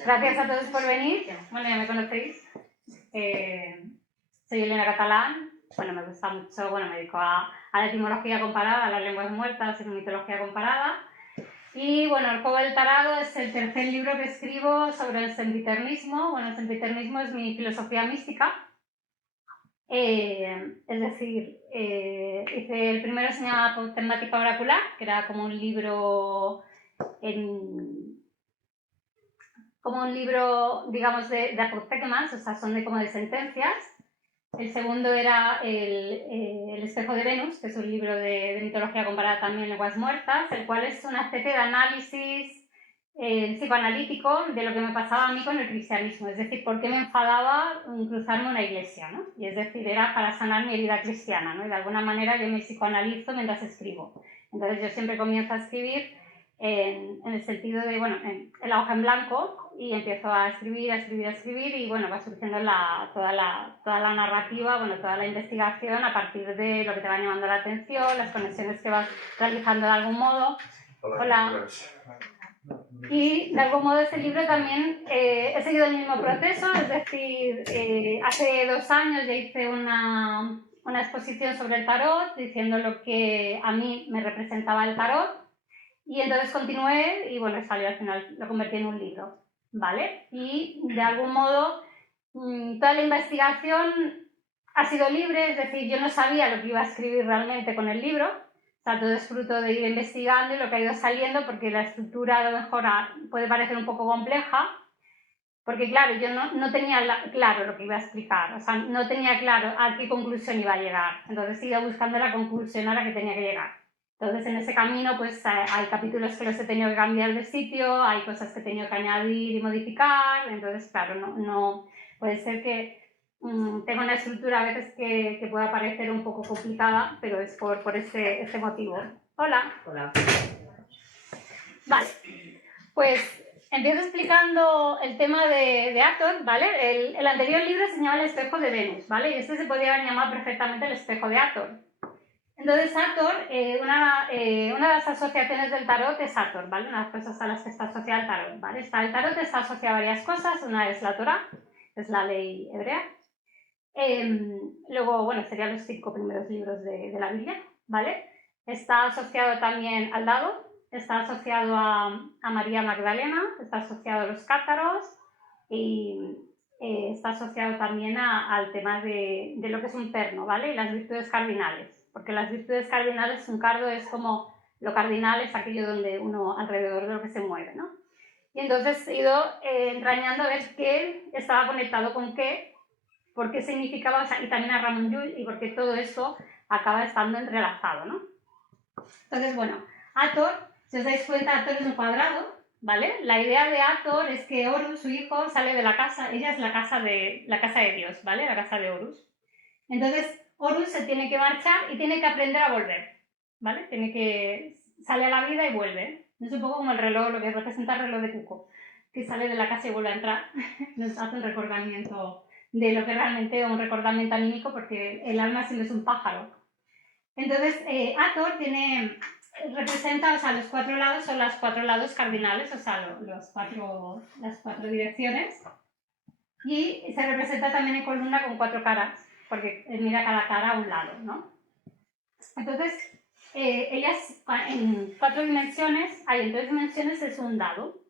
Gracias a todos por venir. Bueno, ya me conocéis. Soy Elena Catalán. Bueno, me gusta mucho, bueno, me dedico a la etimología comparada, a las lenguas muertas y mitología comparada. Y bueno, El juego del tarado es el tercer libro que escribo sobre el sempiternismo. Bueno, el sempiternismo es mi filosofía mística. Es decir, hice el primero se llama Temática Oracular, que era como un libro digamos, de apotegmas, o sea, son como de sentencias. El segundo era el Espejo de Venus, que es un libro de mitología comparada también, lenguas muertas, el cual es una especie de análisis psicoanalítico de lo que me pasaba a mí con el cristianismo, es decir, por qué me enfadaba cruzarme una iglesia, ¿no? Y es decir, era para sanar mi herida cristiana, ¿no? Y de alguna manera yo me psicoanalizo mientras escribo. Entonces yo siempre comienzo a escribir en el sentido de, bueno, en la hoja en blanco, y empiezo a escribir y bueno, va surgiendo toda la narrativa, bueno, toda la investigación a partir de lo que te va llamando la atención, las conexiones que vas realizando de algún modo. Hola. Y de algún modo este libro también he seguido el mismo proceso, es decir, hace 2 años ya hice una exposición sobre el tarot, diciendo lo que a mí me representaba el tarot, y entonces continué y bueno, salió al final, lo convertí en un libro, ¿vale? Y de algún modo toda la investigación ha sido libre, es decir, yo no sabía lo que iba a escribir realmente con el libro. O sea, todo es fruto de ir investigando y lo que ha ido saliendo, porque la estructura a lo mejor puede parecer un poco compleja, porque claro, yo no tenía claro lo que iba a explicar, o sea, no tenía claro a qué conclusión iba a llegar, entonces he ido buscando la conclusión a la que tenía que llegar. Entonces en ese camino pues hay capítulos que los he tenido que cambiar de sitio, hay cosas que he tenido que añadir y modificar, entonces claro, no puede ser que tenga una estructura a veces que pueda parecer un poco complicada, pero es por ese motivo. Hola. Hola. Vale, pues empiezo explicando el tema de Hathor, ¿vale? El anterior libro se llama El espejo de Venus, ¿vale? Y este se podría haber llamado perfectamente El espejo de Hathor. Entonces Hathor, una de las asociaciones del tarot es Hathor, ¿vale? Una de las cosas a las que está asociada el tarot, ¿vale? El tarot está asociado a varias cosas, una es la Torá, es la ley hebrea. Luego, bueno, serían los 5 primeros libros de la Biblia, ¿vale? Está asociado también al dado, está asociado a María Magdalena, está asociado a los cátaros y está asociado también al tema de lo que es un perno, ¿vale? Y las virtudes cardinales, porque las virtudes cardinales, un cardo es como lo cardinal es aquello donde uno alrededor de lo que se mueve, ¿no? Y entonces he ido entrañando a ver qué estaba conectado con qué, por qué significaba, o sea, y también a Ramón Llull, y porque todo esto acaba estando entrelazado, ¿no? Entonces, bueno, Hathor, si os dais cuenta, Hathor es un cuadrado, ¿vale? La idea de Hathor es que Horus, su hijo, sale de la casa, ella es la casa de Dios, ¿vale? La casa de Horus. Entonces, Horus se tiene que marchar y tiene que aprender a volver, ¿vale? Sale a la vida y vuelve. Es un poco como el reloj, lo que representa el reloj de Cuco, que sale de la casa y vuelve a entrar. Nos hace un recordamiento de lo que realmente es un recordamiento anímico, porque el alma siempre es un pájaro. Entonces, Hathor representa, o sea, los 4 lados son los 4 lados cardinales, o sea, las 4 direcciones, y se representa también en columna con 4 caras, porque mira cada cara a un lado, ¿no? Entonces, ellas en 4 dimensiones, en 3 dimensiones es un dado.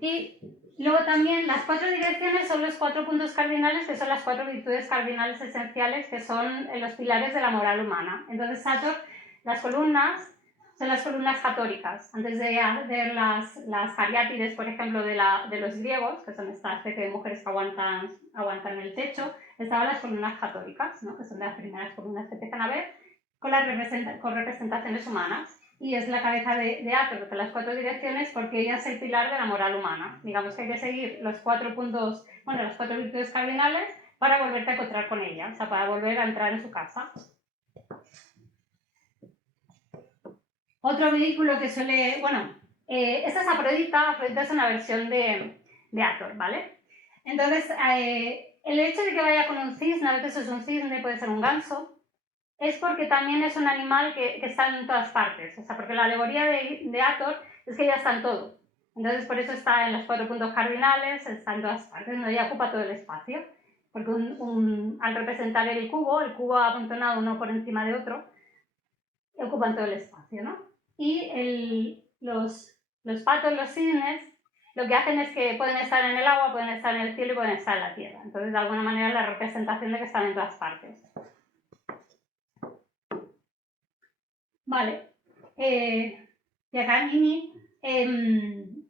Y luego también las 4 direcciones son los 4 puntos cardinales, que son las 4 virtudes cardinales esenciales, que son los pilares de la moral humana. Entonces, Hathor, las columnas son las columnas catóricas. Antes de ver las cariátides, por ejemplo, de los griegos, que son esta especie de mujeres que aguantan el techo, estaban las columnas catóricas, ¿no? Que son las primeras columnas que empiezan a ver con representaciones humanas. Y es la cabeza de Hathor de las 4 direcciones, porque ella es el pilar de la moral humana. Digamos que hay que seguir los 4 puntos, bueno, las 4 virtudes cardinales para volverte a encontrar con ella, o sea, para volver a entrar en su casa. Otro vehículo que suele, bueno, esta es Afrodita es una versión de Hathor, ¿vale? Entonces, el hecho de que vaya con un cisne, a veces es un cisne, puede ser un ganso, es porque también es un animal que está en todas partes, o sea, porque la alegoría de Hathor es que ella está en todo. Entonces, por eso está en los 4 puntos cardinales, está en todas partes, ¿no? Y ocupa todo el espacio. Porque al representar el cubo amontonado uno por encima de otro, ocupan todo el espacio, ¿no? Y los patos, los cisnes, lo que hacen es que pueden estar en el agua, pueden estar en el cielo y pueden estar en la tierra. Entonces, de alguna manera, es la representación de que están en todas partes. Vale. Y acá Nini, él,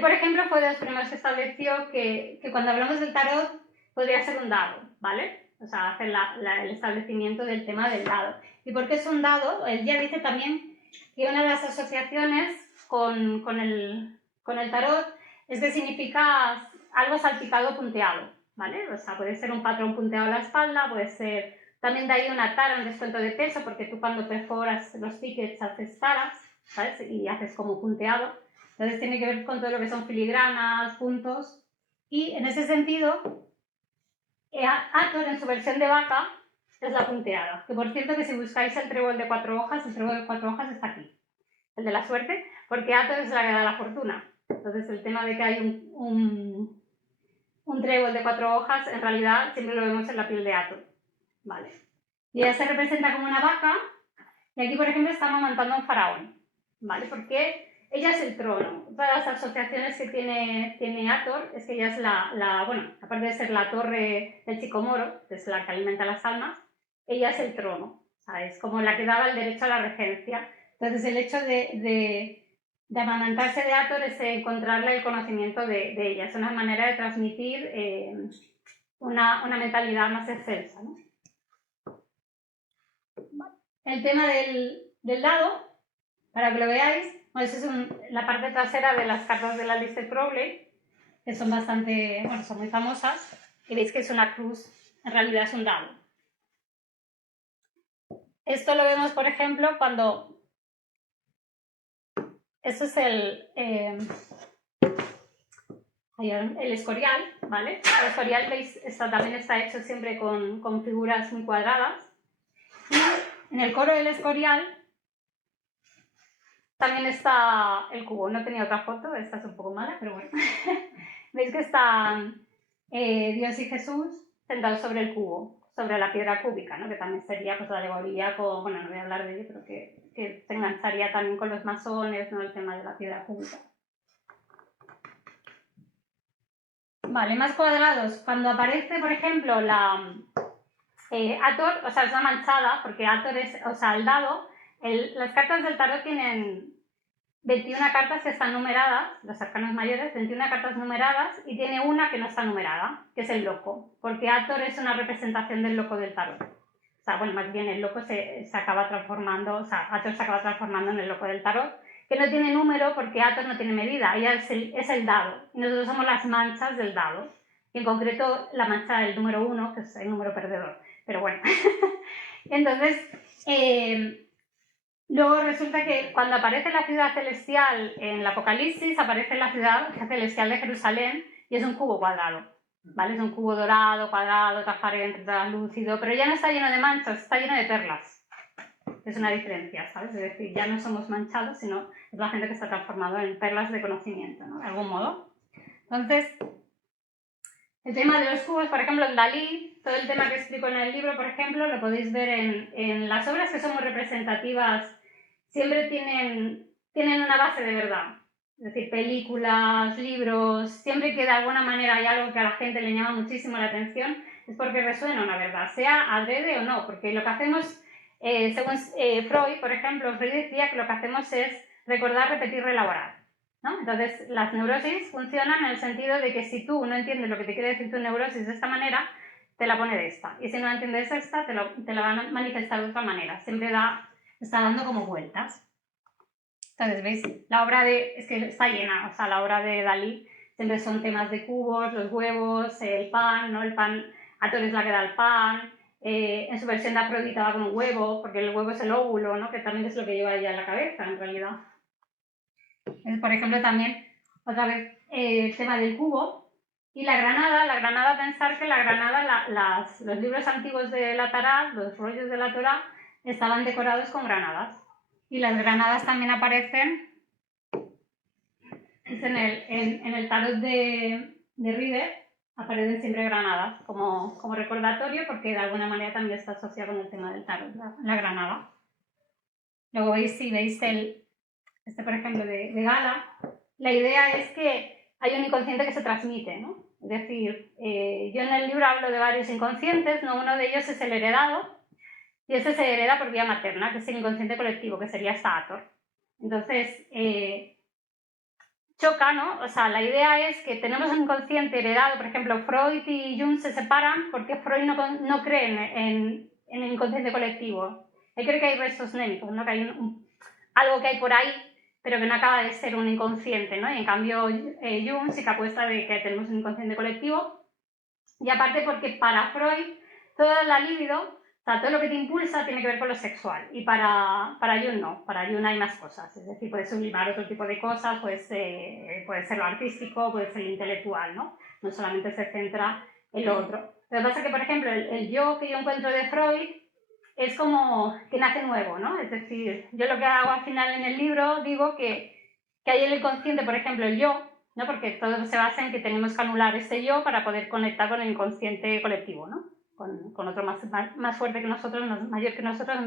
por ejemplo, fue de los primeros que estableció que cuando hablamos del tarot podría ser un dado, ¿vale? O sea, hacer el establecimiento del tema del dado. ¿Y por qué es un dado? Él ya dice también que una de las asociaciones con el tarot es que significa algo salpicado o punteado, ¿vale? O sea, puede ser un patrón punteado en la espalda, puede ser también de ahí una tara, un descuento de peso, porque tú cuando perforas los tickets haces taras, ¿sabes? Y haces como punteado. Entonces tiene que ver con todo lo que son filigranas, puntos. Y en ese sentido, Hathor en su versión de vaca es la punteada. Que por cierto que si buscáis el trébol de 4 hojas, el trébol de 4 hojas está aquí. El de la suerte, porque Hathor es la que da la fortuna. Entonces el tema de que hay un trébol de 4 hojas, en realidad siempre lo vemos en la piel de Hathor. Vale. Y ella se representa como una vaca, y aquí, por ejemplo, está amamantando a un faraón, ¿vale? Porque ella es el trono. Todas las asociaciones que tiene Hathor es que ella es bueno, aparte de ser la torre del Chicomoro, que es la que alimenta las almas, ella es el trono, ¿sabes? Es como la que daba el derecho a la regencia. Entonces, el hecho de amamantarse de Hathor es encontrarle el conocimiento de ella. Es una manera de transmitir una mentalidad más excelsa, ¿no? El tema del dado, para que lo veáis, bueno, esa es la parte trasera de las cartas de la Aleister Crowley, que son bastante, bueno, son muy famosas, y veis que es una cruz, en realidad es un dado. Esto lo vemos, por ejemplo, cuando... Esto es el escorial, ¿vale? El escorial, veis, también está hecho siempre con figuras muy cuadradas. Y en el coro del escorial también está el cubo. No tenía otra foto, esta es un poco mala, pero bueno. Veis que están Dios y Jesús sentados sobre el cubo, sobre la piedra cúbica, ¿no? Que también sería pues la alegoría con, bueno, no voy a hablar de ello, pero que se engancharía también con los masones, ¿no? El tema de la piedra cúbica. Vale, más cuadrados. Cuando aparece, por ejemplo, la Hathor, o sea, es una manchada, porque Hathor es, o sea, el dado, las cartas del tarot tienen 21 cartas que están numeradas, los arcanos mayores, 21 cartas numeradas, y tiene una que no está numerada, que es el loco, porque Hathor es una representación del loco del tarot. O sea, bueno, más bien el loco se acaba transformando, o sea, Hathor se acaba transformando en el loco del tarot, que no tiene número porque Hathor no tiene medida, ella es el dado, y nosotros somos las manchas del dado, y en concreto la mancha del número 1, que es el número perdedor, pero bueno. Entonces, luego resulta que cuando aparece la ciudad celestial en el Apocalipsis, aparece la ciudad celestial de Jerusalén y es un cubo cuadrado, ¿vale? Es un cubo dorado, cuadrado, transparente, translúcido, pero ya no está lleno de manchas, está lleno de perlas. Es una diferencia, ¿sabes? Es decir, ya no somos manchados, sino es la gente que está transformado en perlas de conocimiento, ¿no? De algún modo. Entonces, el tema de los cubos, por ejemplo, en Dalí, todo el tema que explico en el libro, por ejemplo, lo podéis ver en las obras que son muy representativas, siempre tienen una base de verdad. Es decir, películas, libros, siempre que de alguna manera hay algo que a la gente le llama muchísimo la atención, es porque resuena una verdad, sea adrede o no, porque lo que hacemos, según Freud, por ejemplo, Freud decía que lo que hacemos es recordar, repetir, reelaborar, ¿no? Entonces, las neurosis funcionan en el sentido de que si tú no entiendes lo que te quiere decir tu neurosis de esta manera, te la pone de esta. Y si no entiendes esta, te la va a manifestar de otra manera. Siempre está dando como vueltas. Entonces, ¿veis? La obra es que está llena, o sea, la obra de Dalí siempre son temas de cubos, los huevos, el pan, ¿no? El pan, Hathor es la que da el pan, en su versión de Afrodita va con un huevo, porque el huevo es el óvulo, ¿no? Que también es lo que lleva ella en la cabeza, en realidad. Por ejemplo, también, otra vez, el tema del cubo. Y la granada, pensar que la granada, los libros antiguos de la Tará, los rollos de la Torá, estaban decorados con granadas. Y las granadas también aparecen en el tarot de Rider aparecen siempre granadas como recordatorio, porque de alguna manera también está asociado con el tema del tarot, la granada. Luego veis, si veis este por ejemplo de Gala, la idea es que hay un inconsciente que se transmite, ¿no? Es decir, yo en el libro hablo de varios inconscientes, ¿no? Uno de ellos es el heredado, y ese se hereda por vía materna, que es el inconsciente colectivo, que sería esta Hathor. Entonces, choca, ¿no? O sea, la idea es que tenemos un inconsciente heredado, por ejemplo, Freud y Jung se separan porque Freud no cree en el inconsciente colectivo. Él cree que hay restos némicos, ¿no? Que hay algo que hay por ahí, pero que no acaba de ser un inconsciente, ¿no? Y en cambio, Jung sí que apuesta de que tenemos un inconsciente colectivo. Y aparte porque para Freud, toda la libido, o sea, todo lo que te impulsa tiene que ver con lo sexual. Y para Jung no, para Jung hay más cosas. Es decir, puedes sublimar otro tipo de cosas, puede ser lo artístico, puede ser lo intelectual, ¿no? No solamente se centra en lo otro. Lo que pasa es que, por ejemplo, el yo que yo encuentro de Freud es como que nace nuevo, ¿no? Es decir, yo lo que hago al final en el libro digo que hay en el consciente, por ejemplo, el yo, ¿no? Porque todo se basa en que tenemos que anular ese yo para poder conectar con el inconsciente colectivo, ¿no? Con otro más fuerte que nosotros, mayor que nosotros,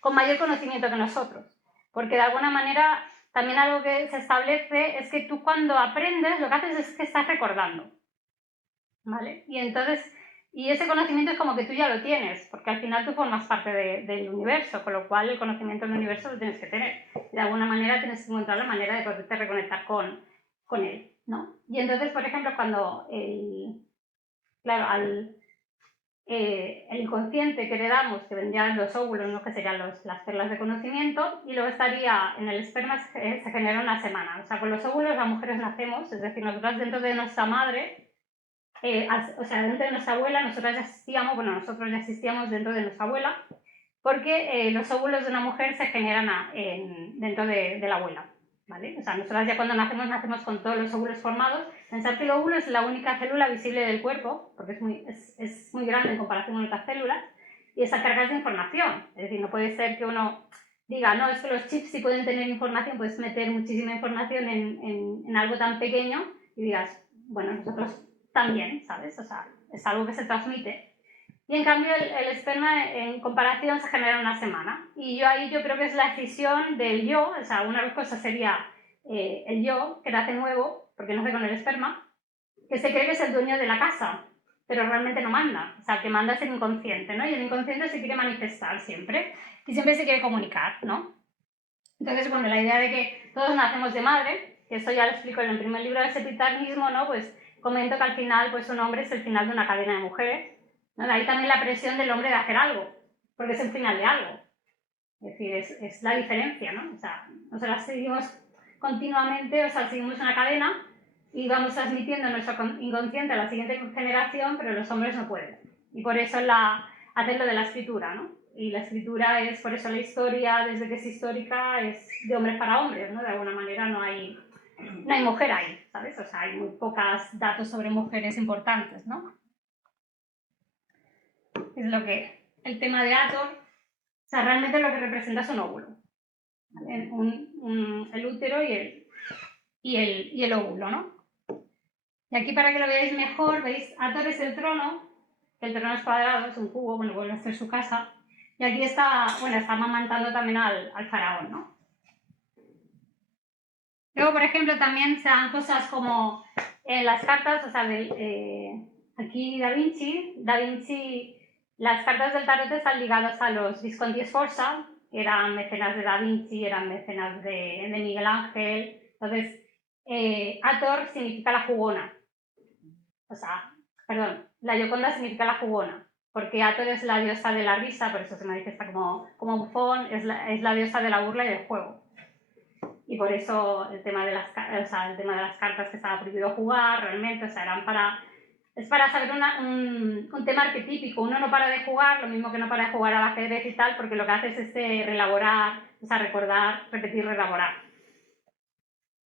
con mayor conocimiento que nosotros. Porque de alguna manera también algo que se establece es que tú cuando aprendes lo que haces es que estás recordando, ¿vale? Y entonces, y ese conocimiento es como que tú ya lo tienes, porque al final tú formas parte del universo, con lo cual el conocimiento del universo lo tienes que tener. De alguna manera tienes que encontrar la manera de poderte reconectar con él, ¿no? Y entonces, por ejemplo, cuando el inconsciente que heredamos, que vendrían los óvulos, ¿no? Que serían las perlas de conocimiento, y luego estaría en el esperma, se genera una semana. O sea, con los óvulos las mujeres nacemos, es decir, nosotras dentro de nuestra madre, o sea, dentro de nuestra abuela, nosotros ya existíamos dentro de nuestra abuela, porque los óvulos de una mujer se generan dentro de la abuela, ¿vale? O sea, nosotras ya cuando nacemos con todos los óvulos formados. Pensar que el óvulo es la única célula visible del cuerpo, porque es muy grande en comparación con otras células, y está cargada de información. Es decir, no puede ser que uno diga, no, es que los chips sí pueden tener información, puedes meter muchísima información en algo tan pequeño y digas, bueno, nosotros también, ¿sabes? O sea, es algo que se transmite. Y en cambio el esperma en comparación se genera en una semana. Y yo creo que es la decisión del yo, o sea, una cosa sería el yo, que nace nuevo, porque nace con el esperma, que se cree que es el dueño de la casa, pero realmente no manda. O sea, el que manda es el inconsciente, ¿no? Y el inconsciente se quiere manifestar siempre, y siempre se quiere comunicar, ¿no? Entonces, bueno, la idea de que todos nacemos de madre, que eso ya lo explico en el primer libro del sepitanismo, ¿no? Pues comento que al final, pues un hombre es el final de una cadena de mujeres, ¿no? De ahí también la presión del hombre de hacer algo, porque es el final de algo. Es decir, es la diferencia, ¿no? O sea, nosotras seguimos continuamente, o sea, seguimos una cadena y vamos transmitiendo nuestro inconsciente a la siguiente generación, pero los hombres no pueden. Y por eso hacen lo de la escritura, ¿no? Y la escritura es, por eso la historia, desde que es histórica, es de hombres para hombres, ¿no? De alguna manera no hay mujer ahí, ¿sabes? O sea, hay muy pocos datos sobre mujeres importantes, ¿no? Es el tema de Hathor, o sea, realmente lo que representa es un óvulo, ¿vale? El útero y el óvulo, ¿no? Y aquí para que lo veáis mejor, veis, Hathor es el trono, que el trono es cuadrado, es un cubo, bueno, vuelve a ser su casa, y aquí está amamantando también al faraón, ¿no? Luego, por ejemplo, también se dan cosas como en las cartas, o sea, aquí Da Vinci, las cartas del tarot están ligadas a los Visconti Sforza, que eran mecenas de Da Vinci, eran mecenas de Miguel Ángel. Entonces, Hathor significa la jugona. O sea, perdón, la Gioconda significa la jugona, porque Hathor es la diosa de la risa, por eso se manifiesta como bufón, es la diosa de la burla y del juego. Y por eso el tema de las cartas que estaba prohibido jugar, realmente, o sea, es para saber un tema arquetípico. Uno no para de jugar, lo mismo que no para de jugar al ajedrez y tal, porque lo que hace es relaborar, o sea, recordar, repetir, relaborar.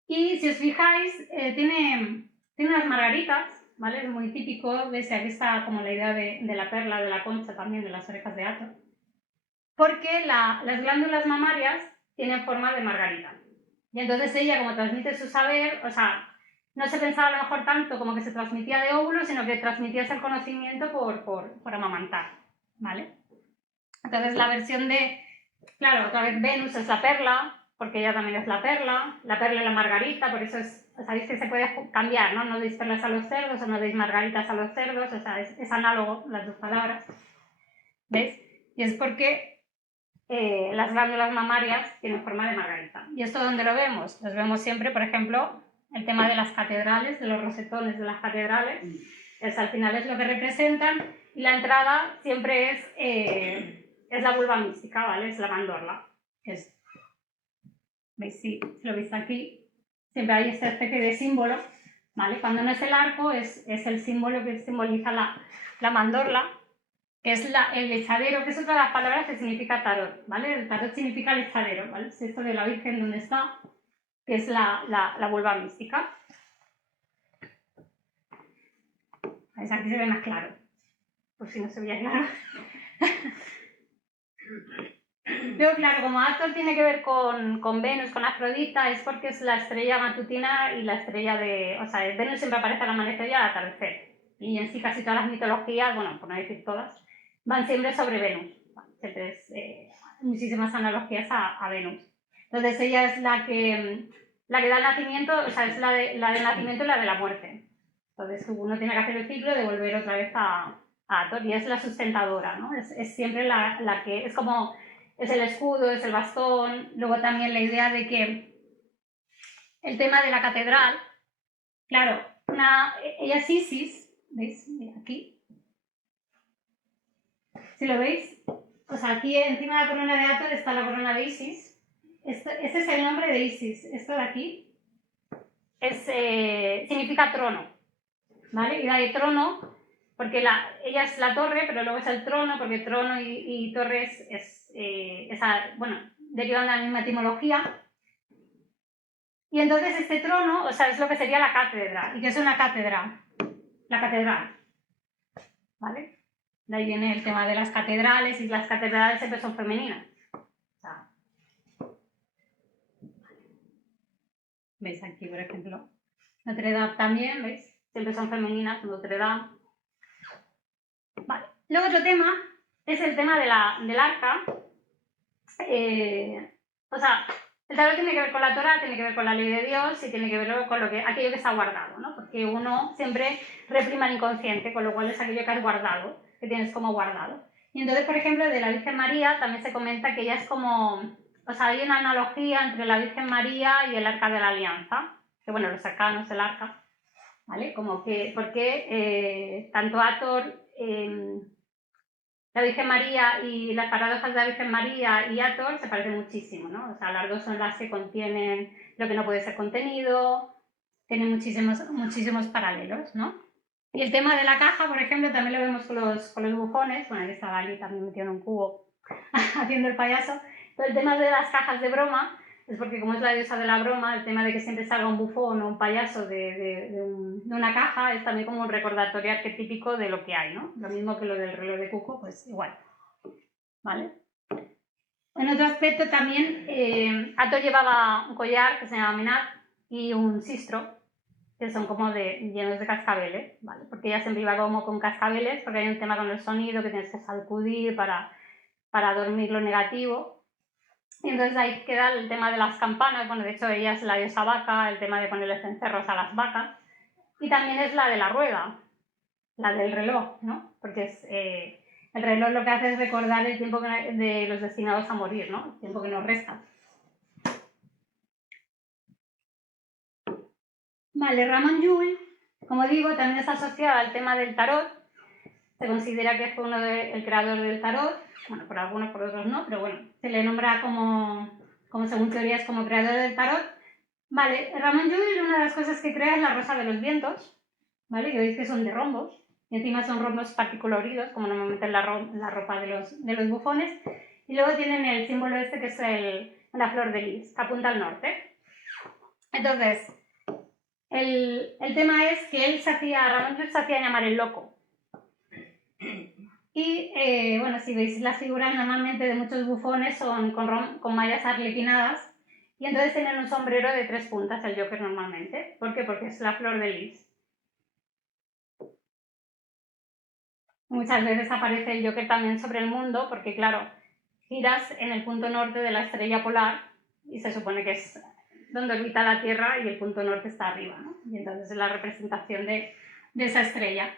Y si os fijáis, tiene unas margaritas, ¿vale? Es muy típico, ves, aquí está como la idea de la perla, de la concha también, de las orejas de Hathor. Porque las glándulas mamarias tienen forma de margarita. Y entonces ella, como transmite su saber, o sea, no se pensaba a lo mejor tanto como que se transmitía de óvulo, sino que transmitía ese conocimiento por amamantar, ¿vale? Entonces la versión de, claro, otra vez Venus es la perla, porque ella también es la perla y la margarita, por eso es, sabéis que se puede cambiar, ¿no? No deis perlas a los cerdos o no deis margaritas a los cerdos, o sea, es análogo las dos palabras, ¿veis? Y es porque las glándulas mamarias tienen forma de margarita. ¿Y esto dónde lo vemos? Los vemos siempre, por ejemplo, el tema de las catedrales, de los rosetones de las catedrales, al final es lo que representan, y la entrada siempre es la vulva mística, ¿vale? Es la mandorla. ¿Veis? Si lo veis aquí, siempre hay esta especie de símbolo, ¿vale? Cuando no es el arco, es el símbolo que simboliza la mandorla, que es el echadero, que es otra de las palabras que significa tarot, ¿vale? El tarot significa el echadero, ¿vale? Es esto de la Virgen donde está, que es la vulva mística. ¿Veis? Aquí se ve más claro, por si no se veía claro. Luego, claro, como Hathor tiene que ver con Venus, con Afrodita, es porque es la estrella matutina y la estrella de... O sea, Venus siempre aparece al amanecer y al atardecer. Y en sí casi todas las mitologías, bueno, por no decir todas, van siempre sobre Venus. Siempre es muchísimas analogías a Venus. Entonces ella es la que da el nacimiento, o sea, es la del nacimiento y la de la muerte. Entonces uno tiene que hacer el ciclo de volver otra vez a Hathor, y es la sustentadora, ¿no? Es siempre la que... Es como... Es el escudo, es el bastón. Luego también la idea de que el tema de la catedral, claro, ella es Isis, ¿veis? Mira, aquí. Si lo veis, pues aquí encima de la corona de Hathor está la corona de Isis. Este es el nombre de Isis. Esto de aquí significa trono, ¿vale? Y de trono, porque ella es la torre, pero luego es el trono, porque trono y torre bueno, derivan de la misma etimología. Y entonces este trono, o sea, es lo que sería la cátedra. ¿Y qué es una cátedra? La catedral, ¿vale? De ahí viene el tema de las catedrales, y las catedrales siempre son femeninas. O sea, ¿veis aquí, por ejemplo? Notre Dame también, ¿veis? Siempre son femeninas, Notre Dame. Vale. Luego otro tema es el tema del arca. O sea, el tarot tiene que ver con la Torah, tiene que ver con la ley de Dios y tiene que ver con aquello que está guardado, ¿no? Porque uno siempre reprima el inconsciente, con lo cual es aquello que has guardado, que tienes como guardado. Y entonces, por ejemplo, de la Virgen María también se comenta que ella es como... O sea, hay una analogía entre la Virgen María y el Arca de la Alianza, que bueno, los arcanos, el arca, ¿vale? Como que, porque tanto Hathor... la Virgen María y las paradojas de la Virgen María y Hathor se parecen muchísimo, ¿no? O sea, las dos son las que contienen lo que no puede ser contenido, tienen muchísimos paralelos, ¿no? Y el tema de la caja, por ejemplo, también lo vemos con los bufones. Bueno, ahí estaba Ali también metido en un cubo haciendo el payaso. Pero el tema de las cajas de broma es porque, como es la diosa de la broma, el tema de que siempre salga un bufón o un payaso de una caja es también como un recordatorio arquetípico de lo que hay, ¿no? Lo mismo que lo del reloj de cuco, pues igual, ¿vale? En otro aspecto también, Hathor llevaba un collar que se llama Menat y un sistro, que son como llenos de cascabeles, ¿vale? Porque ella siempre iba como con cascabeles, porque hay un tema con el sonido que tienes que sacudir para dormir lo negativo. Y entonces ahí queda el tema de las campanas. Bueno, de hecho ella es la diosa vaca, el tema de ponerles cencerros a las vacas. Y también es la de la rueda, la del reloj, ¿no? Porque el reloj lo que hace es recordar el tiempo de los destinados a morir, ¿no? El tiempo que nos resta. Vale, Ramon Llull, como digo, también está asociada al tema del tarot. Se considera que fue el creador del tarot. Bueno, por algunos, por otros no, pero bueno, se le nombra como según teorías, como creador del tarot. Vale, Ramon Llull, una de las cosas que crea es la rosa de los vientos, ¿vale? Que veis que son de rombos, y encima son rombos particoloridos, como normalmente en la ropa de los bufones. Y luego tienen el símbolo este, que es la flor de lis, que apunta al norte. Entonces, el tema es que Ramon Llull se hacía llamar el loco. Y bueno, si veis las figuras normalmente de muchos bufones son con mallas arlequinadas, Y entonces tienen un sombrero de 3 puntas, el Joker normalmente. ¿Por qué? Porque es la flor de lis. Muchas veces aparece el Joker también sobre el mundo, porque claro, giras en el punto norte de la estrella polar y se supone que es donde orbita la Tierra y el punto norte está arriba, ¿no? Y entonces es la representación de esa estrella.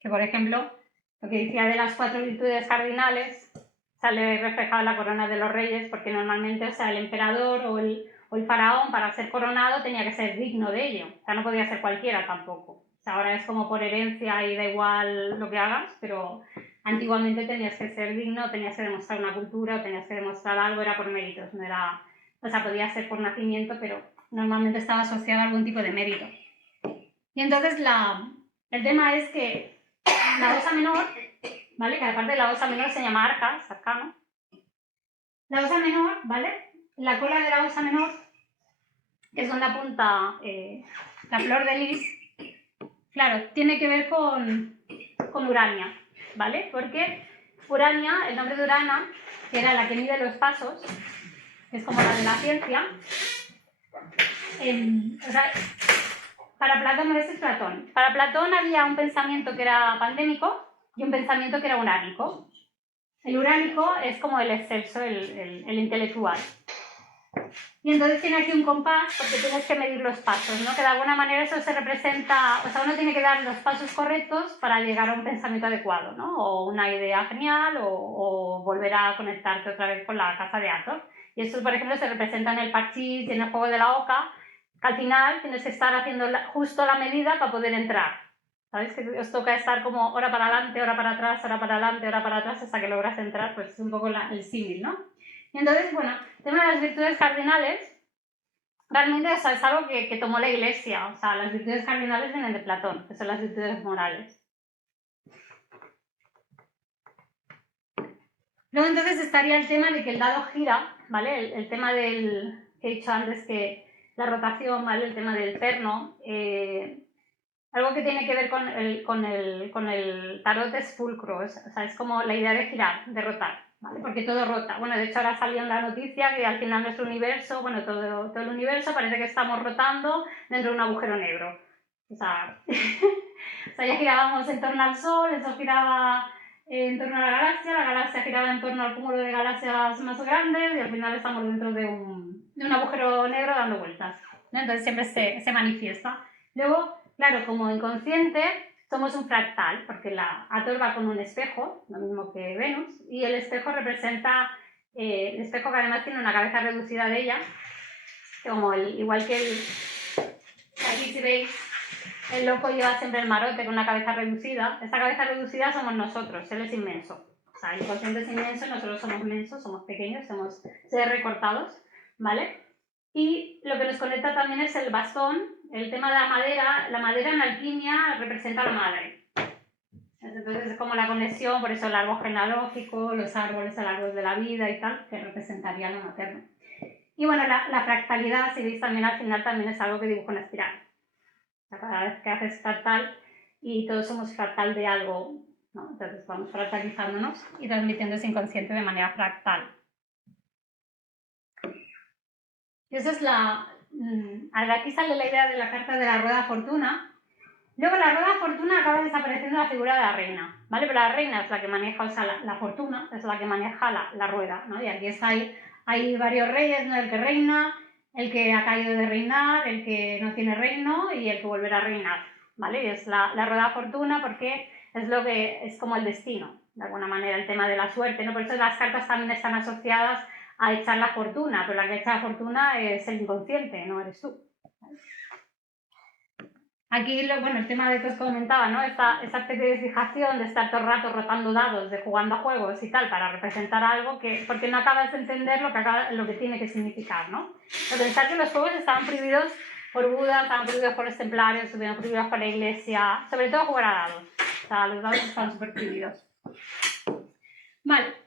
Que por ejemplo, lo que decía de las 4 virtudes cardinales, sale reflejado en la corona de los reyes, porque normalmente, o sea, el emperador o el faraón para ser coronado tenía que ser digno de ello, o sea, no podía ser cualquiera tampoco. O sea, ahora es como por herencia y da igual lo que hagas, pero antiguamente tenías que ser digno, tenías que demostrar una cultura, tenías que demostrar algo, era por méritos, no era, o sea, podía ser por nacimiento, pero normalmente estaba asociado a algún tipo de mérito. Y entonces el tema es que la osa menor, ¿vale? Que aparte de la osa menor se llama arcas, arcano. La osa menor, ¿vale? La cola de la osa menor, que es donde apunta la flor de lis, claro, tiene que ver con Urania, ¿vale? Porque Urania, el nombre de Urana, que era la que mide los pasos, es como la de la ciencia, o sea, para Platón, ese es Platón. Para Platón había un pensamiento que era pandémico y un pensamiento que era uránico. El uránico es como el excelso, el intelectual. Y entonces tiene aquí un compás porque tienes que medir los pasos, ¿no? Que de alguna manera eso se representa, o sea, uno tiene que dar los pasos correctos para llegar a un pensamiento adecuado, ¿no? O una idea genial o volver a conectarte otra vez con la casa de Hathor. Y esto, por ejemplo, se representa en el parchís y en el juego de la oca, que al final tienes que estar haciendo justo la medida para poder entrar. ¿Sabes? Que os toca estar como hora para adelante, hora para atrás, hora para adelante, hora para atrás, hasta que logras entrar, pues es un poco el símil, ¿no? Y entonces, bueno, el tema de las virtudes cardinales, realmente eso es algo que tomó la Iglesia, o sea, las virtudes cardinales vienen de Platón, que son las virtudes morales. Luego entonces estaría el tema de que el dado gira, ¿vale? El tema del, que he dicho antes, que la rotación, ¿vale? El tema del perno, algo que tiene que ver con el tarot es fulcro, o sea, es como la idea de girar, de rotar, ¿vale? Porque todo rota. Bueno, de hecho ahora salió en la noticia que al final nuestro universo, bueno, todo el universo parece que estamos rotando dentro de un agujero negro. O sea, ya girábamos en torno al Sol, el Sol giraba en torno a la galaxia giraba en torno al cúmulo de galaxias más grandes y al final estamos dentro de un agujero negro dando vueltas, ¿no? Entonces siempre se manifiesta. Luego, claro, como inconsciente somos un fractal, porque la Hathor va con un espejo, lo mismo que Venus, y el espejo representa, el espejo que además tiene una cabeza reducida de ella, como igual que aquí si veis, el loco lleva siempre el marote con una cabeza reducida. Esta cabeza reducida somos nosotros, él es inmenso. O sea, el inconsciente es inmenso, nosotros somos inmensos, somos pequeños, somos seres recortados, ¿vale? Y lo que nos conecta también es el bastón, el tema de la madera en alquimia representa a la madre. Entonces es como la conexión, por eso el árbol genealógico, los árboles, el árbol de la vida y tal, que representaría lo materno. Y bueno, la fractalidad, si veis también al final, también es algo que dibujo en espiral. Cada vez que haces fractal y todos somos fractal de algo, ¿no? Entonces vamos fractalizándonos y transmitiendo ese inconsciente de manera fractal. Y esa es aquí sale la idea de la carta de la rueda fortuna. Luego la rueda fortuna acaba desapareciendo la figura de la reina, ¿vale? Pero la reina es la que maneja, o sea, la fortuna es la que maneja la rueda, ¿no? Y aquí hay varios reyes, ¿no? El que reina, el que ha caído de reinar, el que no tiene reino y el que volverá a reinar, ¿vale? Y es la rueda fortuna porque es como el destino, de alguna manera, el tema de la suerte, ¿no? Por eso las cartas también están asociadas a echar la fortuna, pero la que echa la fortuna es el inconsciente, no eres tú. Aquí, bueno, el tema de que os comentaba, ¿no? Esta especie de fijación de estar todo el rato rotando dados, de jugando a juegos y tal, para representar algo porque no acabas de entender lo que tiene que significar, ¿no? Pero pensar que los juegos estaban prohibidos por Buda, estaban prohibidos por los templarios, estuvieron prohibidos por la iglesia, sobre todo jugar a dados. O sea, los dados estaban súper prohibidos. Vale.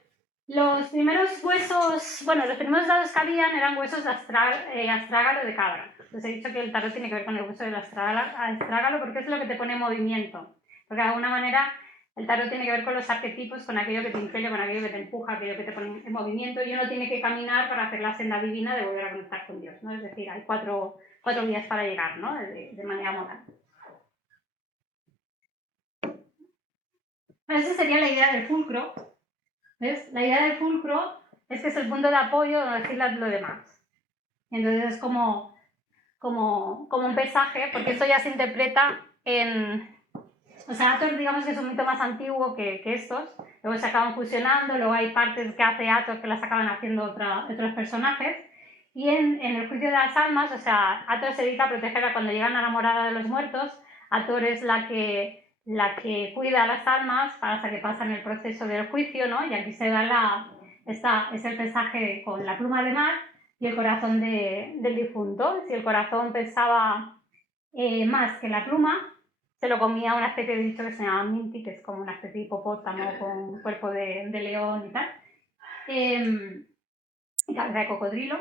Los primeros huesos, bueno, los primeros dados que habían eran huesos de astrágalo de cabra. Les he dicho que el tarot tiene que ver con el hueso del astrágalo porque es lo que te pone en movimiento. Porque de alguna manera El tarot tiene que ver con los arquetipos, con aquello que te impele, con aquello que te empuja, aquello que te pone en movimiento, y uno tiene que caminar para hacer la senda divina de volver a conectar con Dios, ¿no? Es decir, hay cuatro vías para llegar, ¿no? De manera moral. Esa sería la idea del fulcro. ¿Ves? La idea del fulcro es que es el punto de apoyo donde decir lo demás. Entonces es como un pesaje, porque esto ya se interpreta en... O sea, Hathor digamos que es un mito más antiguo que estos, luego se acaban fusionando, luego hay partes que hace Hathor que las acaban haciendo otros personajes, y en el juicio de las almas, o sea, Hathor se dedica a protegerla cuando llegan a la morada de los muertos. Hathor es la que cuida a las almas hasta que pasan el proceso del juicio, ¿no? Y aquí se da es el pesaje con la pluma de mar y el corazón del difunto. Si el corazón pesaba más que la pluma, se lo comía una especie de bicho que se llama Minty, que es como una especie de hipopótamo con cuerpo de león y tal, y cabeza de cocodrilo,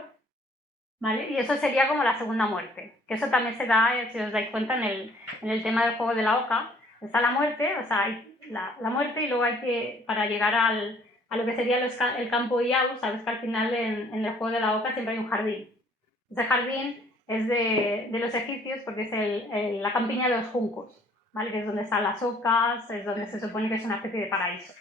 ¿vale? Y eso sería como la segunda muerte, que eso también se da, si os dais cuenta, en el tema del juego de la oca. Está la muerte, o sea, hay la muerte, y luego hay que, para llegar a lo que sería el campo Iau, sabes que al final en el juego de la oca siempre hay un jardín. Ese jardín es de los egipcios porque es la campiña de los juncos, ¿vale? Que es donde están las ocas, es donde se supone que es una especie de paraíso.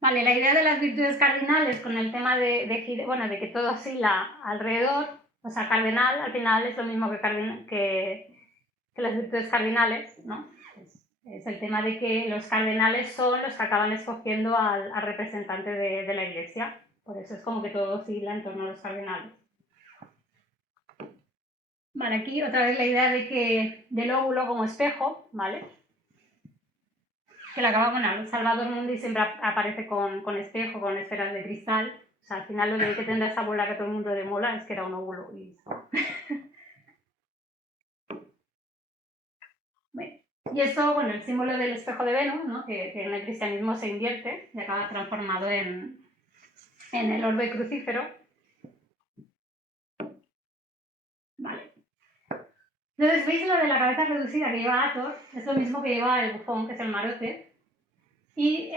Vale, la idea de las virtudes cardinales con el tema de que todo oscila alrededor, o sea, cardenal al final es lo mismo que las virtudes cardinales, ¿no? Es el tema de que los cardenales son los que acaban escogiendo al representante de la iglesia. Por eso es como que todo oscila en torno a los cardenales. Vale, aquí otra vez la idea del óvulo como espejo, ¿vale? Que la acaba con el Salvador Mundi siempre aparece con espejo, con esferas de cristal. O sea, al final lo que tendrá esa bola que todo el mundo demola es que era un óvulo. Y esto, bueno, el símbolo del espejo de Venus, ¿no? que en el cristianismo se invierte y acaba transformado en el orbe crucífero. Vale. Entonces, ¿veis lo de la cabeza reducida que lleva Hathor? Es lo mismo que lleva el bufón, que es el marote. Y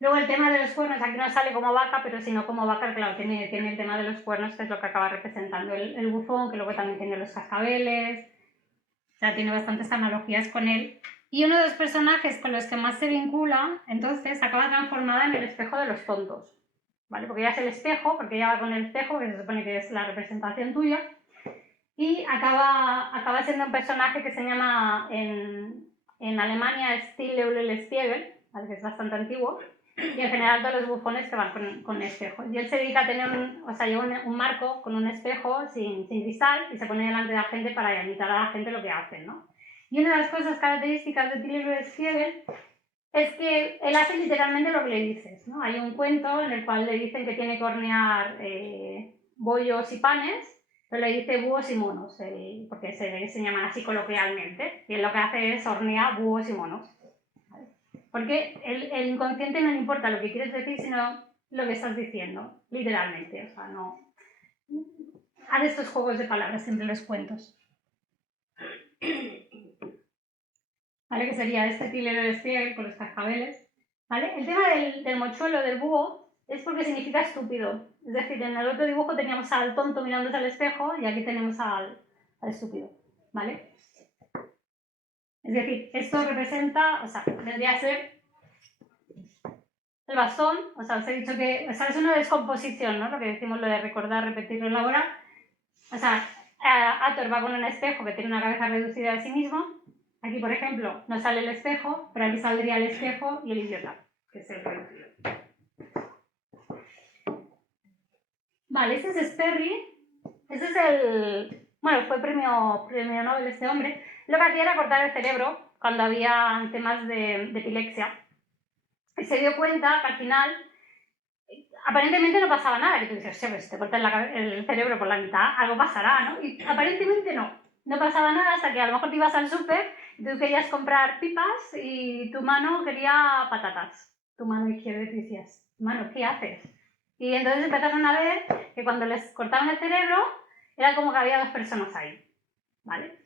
luego el tema de los cuernos, aquí no sale como vaca, pero si no como vaca, claro, tiene el tema de los cuernos, que es lo que acaba representando el bufón, que luego también tiene los cascabeles. O sea, tiene bastantes analogías con él. Y uno de los personajes con los que más se vincula, entonces, acaba transformada en el espejo de los tontos. ¿Vale? Porque ella es el espejo, porque ella va con el espejo, que se supone que es la representación tuya. Y acaba siendo un personaje que se llama en Alemania Stille-Spiegel, ¿vale? Que es bastante antiguo. Y en general todos los bufones que van con espejos. Y él se dedica a tener lleva un marco con un espejo sin cristal y se pone delante de la gente para imitar a la gente lo que hacen, ¿no? Y una de las cosas características de Stille-Spiegel es que él hace literalmente lo que le dices, ¿no? Hay un cuento en el cual le dicen que tiene que hornear bollos y panes, pero le dice búhos y monos, porque se llaman así coloquialmente, y él lo que hace es hornear búhos y monos. Porque el inconsciente no le importa lo que quieres decir, sino lo que estás diciendo, literalmente. O sea, no... Haz estos juegos de palabras entre los cuentos. ¿Vale? Que sería este tilero de Spiegel con los cascabeles. ¿Vale? El tema del mochuelo, del búho, es porque significa estúpido. Es decir, en el otro dibujo teníamos al tonto mirándose al espejo y aquí tenemos al estúpido. ¿Vale? Es decir, esto representa, o sea, vendría a ser el bastón, o sea, os he dicho que, o sea, es una descomposición, ¿no? Lo que decimos, lo de recordar, repetirlo, elaborar. O sea, Hathor va con un espejo que tiene una cabeza reducida de sí mismo. Aquí, por ejemplo, no sale el espejo, pero aquí saldría el espejo y el idiota, que es el reducido. Vale, ese es Sperry. Ese es el... Bueno, fue premio Nobel este hombre. Lo que hacía era cortar el cerebro cuando había temas de epilepsia. Y se dio cuenta que al final aparentemente no pasaba nada, que tú dices, pues si te cortas el cerebro por la mitad, algo pasará, ¿no? Y aparentemente no pasaba nada hasta que a lo mejor te ibas al súper y tú querías comprar pipas y tu mano quería patatas. Tu mano izquierda y decías, mano, ¿qué haces? Y entonces empezaron a ver que cuando les cortaban el cerebro era como que había dos personas ahí, ¿vale?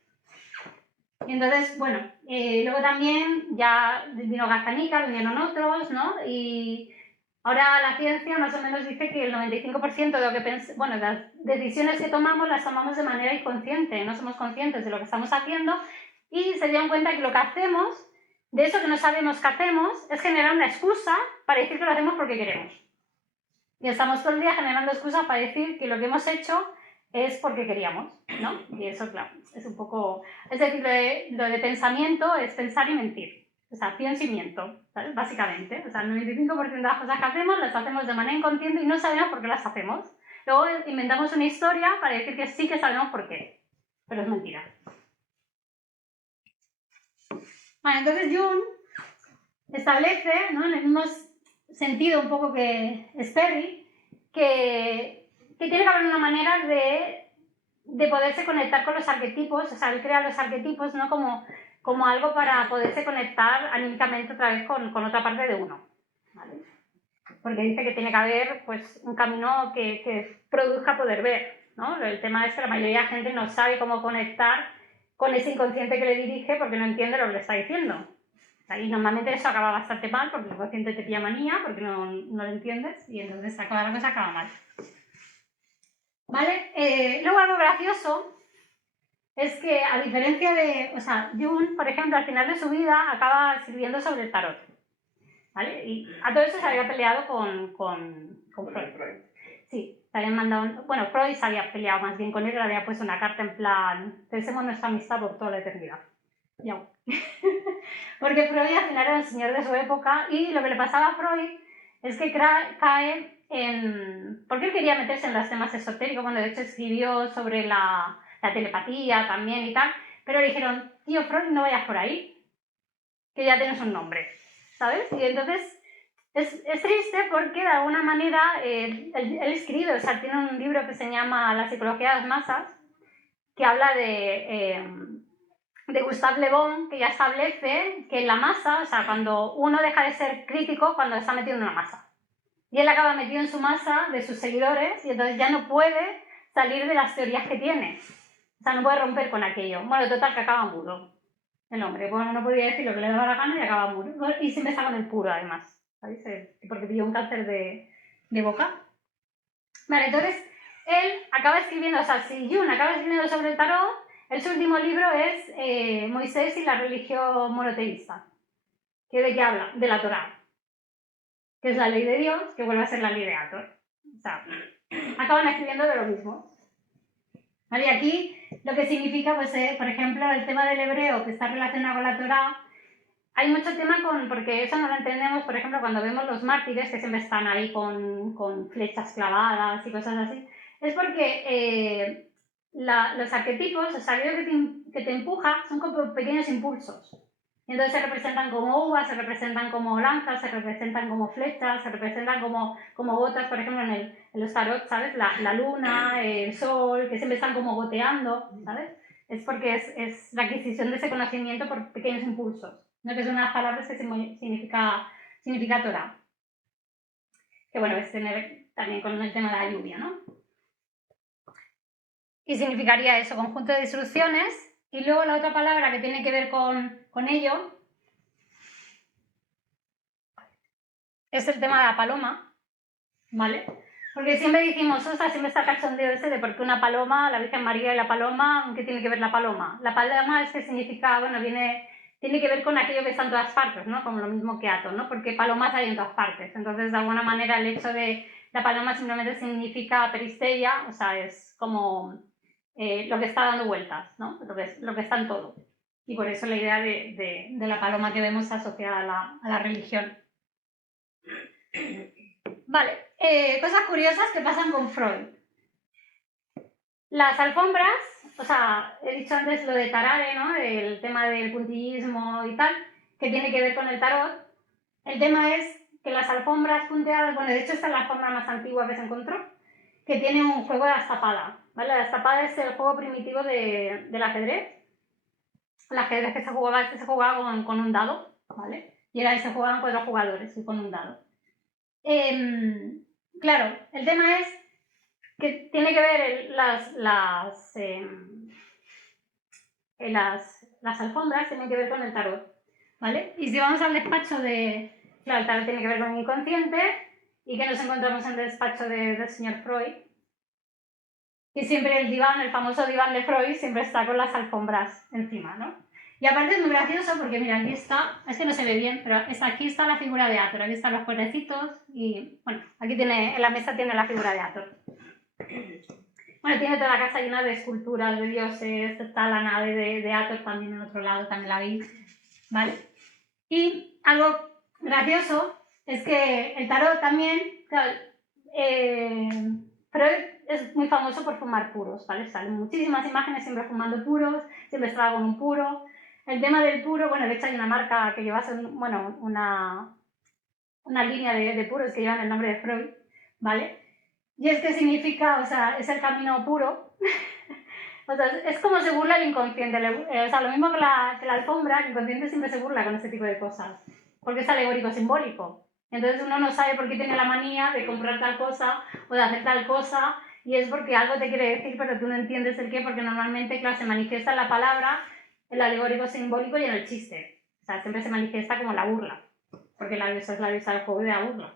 Y entonces, bueno, luego también ya vino Gazzaniga, vinieron otros, ¿no? Y ahora la ciencia más o menos dice que el 95% de lo que bueno, las decisiones que tomamos las tomamos de manera inconsciente, no somos conscientes de lo que estamos haciendo y se dieron cuenta que lo que hacemos, de eso que no sabemos que hacemos, es generar una excusa para decir que lo hacemos porque queremos. Y estamos todo el día generando excusas para decir que lo que hemos hecho es porque queríamos, ¿no? Y eso, claro, es un poco... Es decir, lo de pensamiento es pensar y mentir. O sea, pienso y miento, ¿sabes? Básicamente. O sea, el 95% de las cosas que hacemos las hacemos de manera inconsciente y no sabemos por qué las hacemos. Luego inventamos una historia para decir que sí que sabemos por qué. Pero es mentira. Vale, entonces Jung establece, ¿no? En el mismo sentido un poco que Sperry, que tiene que haber una manera de poderse conectar con los arquetipos, o sea, él crea los arquetipos, ¿no? Como algo para poderse conectar anímicamente otra vez con otra parte de uno, ¿vale? Porque dice que tiene que haber, pues, un camino que produzca poder ver, ¿no? El tema es que la mayoría de la gente no sabe cómo conectar con ese inconsciente que le dirige porque no entiende lo que le está diciendo. Y normalmente eso acaba bastante mal porque el inconsciente te pilla manía porque no lo entiendes y entonces la cosa acaba mal. ¿Vale? Luego algo gracioso es que a diferencia de, o sea, Jung, por ejemplo, al final de su vida acaba escribiendo sobre el tarot. ¿Vale? Y a todo eso se había peleado con Freud. Sí, se habían mandado, bueno, Freud se había peleado más bien con él, le había puesto una carta en plan, pensemos nuestra amistad por toda la eternidad. Y aún. Porque Freud al final era un señor de su época y lo que le pasaba a Freud es que cae en... Porque él quería meterse en los temas esotéricos, bueno, de hecho escribió sobre la telepatía también y tal, pero le dijeron, tío Freud, no vayas por ahí, que ya tienes un nombre, ¿sabes? Y entonces es triste porque de alguna manera él escribe, o sea, tiene un libro que se llama La psicología de las masas, que habla de Gustave Le Bon, que ya establece que en la masa, o sea, cuando uno deja de ser crítico cuando está metido en una masa. Y él acaba metido en su masa de sus seguidores y entonces ya no puede salir de las teorías que tiene. O sea, no puede romper con aquello. Bueno, total, que acaba mudo. El hombre, bueno, no podía decir lo que le daba la gana y acaba mudo. Y siempre está con el puro, además. ¿Sabéis? Porque pilló un cáncer de boca. Vale, entonces él acaba escribiendo, o sea, si Jung acaba escribiendo sobre el tarot, el su último libro es Moisés y la religión monoteísta. ¿De qué habla? De la Torá, que es la ley de Dios, que vuelve a ser la ley de Hathor. O sea, acaban escribiendo de lo mismo. ¿Vale? Y aquí lo que significa, pues, por ejemplo, el tema del hebreo que está relacionado con la Torá, hay mucho tema porque eso no lo entendemos, por ejemplo, cuando vemos los mártires que siempre están ahí con flechas clavadas y cosas así, es porque los arquetipos, o sea, aquello que te empuja, son como pequeños impulsos. Entonces se representan como uvas, se representan como lanzas, se representan como flechas, se representan como gotas, por ejemplo, en los tarot, ¿sabes? La luna, el sol, que siempre están como goteando, ¿sabes? Es porque es la adquisición de ese conocimiento por pequeños impulsos, ¿no? Que son unas palabras que significa Torah. Que bueno, es tener también con el tema de la lluvia, ¿no? Y significaría eso, conjunto de instrucciones. Y luego la otra palabra que tiene que ver con ello es el tema de la paloma, ¿vale? Porque siempre decimos, ostras, siempre está el cachondeo ese de por qué una paloma, la Virgen María y la paloma, ¿qué tiene que ver la paloma? La paloma es que significa, bueno, tiene que ver con aquello que está en todas partes, ¿no? Como lo mismo que Hathor, ¿no? Porque palomas hay en todas partes. Entonces, de alguna manera, el hecho de la paloma simplemente significa peristeia, o sea, es como lo que está dando vueltas, ¿no? Lo que está en todo. Y por eso la idea de la paloma que vemos asociada a la religión. Vale, cosas curiosas que pasan con Freud. Las alfombras, o sea, he dicho antes lo de Tarare, ¿no? El tema del puntillismo y tal, que tiene que ver con el tarot. El tema es que las alfombras punteadas, bueno, de hecho esta es la forma más antigua que se encontró, que tiene un juego de destapada, ¿vale? La destapada es el juego primitivo del ajedrez. El ajedrez que se jugaba con un dado, ¿vale? Y era que se jugaban 4 jugadores y con un dado. Claro, el tema es que tiene que ver las las alfombras tienen que ver con el tarot, ¿vale? Y si vamos al despacho de... Claro, el tarot tiene que ver con el inconsciente, y que nos encontramos en el despacho del señor Freud, y siempre el diván, el famoso diván de Freud, siempre está con las alfombras encima, ¿no? Y aparte es muy gracioso porque, mira, aquí está, es que no se ve bien, pero aquí está la figura de Hathor, aquí están los cuernecitos y, bueno, aquí tiene, en la mesa tiene la figura de Hathor. Bueno, tiene toda la casa llena de esculturas de dioses, está la nave de Hathor también en otro lado, también la veis, ¿vale? Y algo gracioso es que el tarot también, claro, Freud es muy famoso por fumar puros, ¿vale? Salen muchísimas imágenes siempre fumando puros, siempre estaba con un puro. El tema del puro, bueno, de hecho hay una marca que lleva, bueno, una línea de puros que llevan el nombre de Freud, ¿vale? Y es que significa, o sea, es el camino puro. O sea, es como se burla el inconsciente. O sea, lo mismo que la alfombra, el inconsciente siempre se burla con ese tipo de cosas, porque es alegórico simbólico. Entonces uno no sabe por qué tiene la manía de comprar tal cosa o de hacer tal cosa, y es porque algo te quiere decir, pero tú no entiendes el qué, porque normalmente, claro, se manifiesta en la palabra, el alegórico simbólico y en el chiste. O sea, siempre se manifiesta como la burla, porque la diosa es la diosa del juego y de la burla.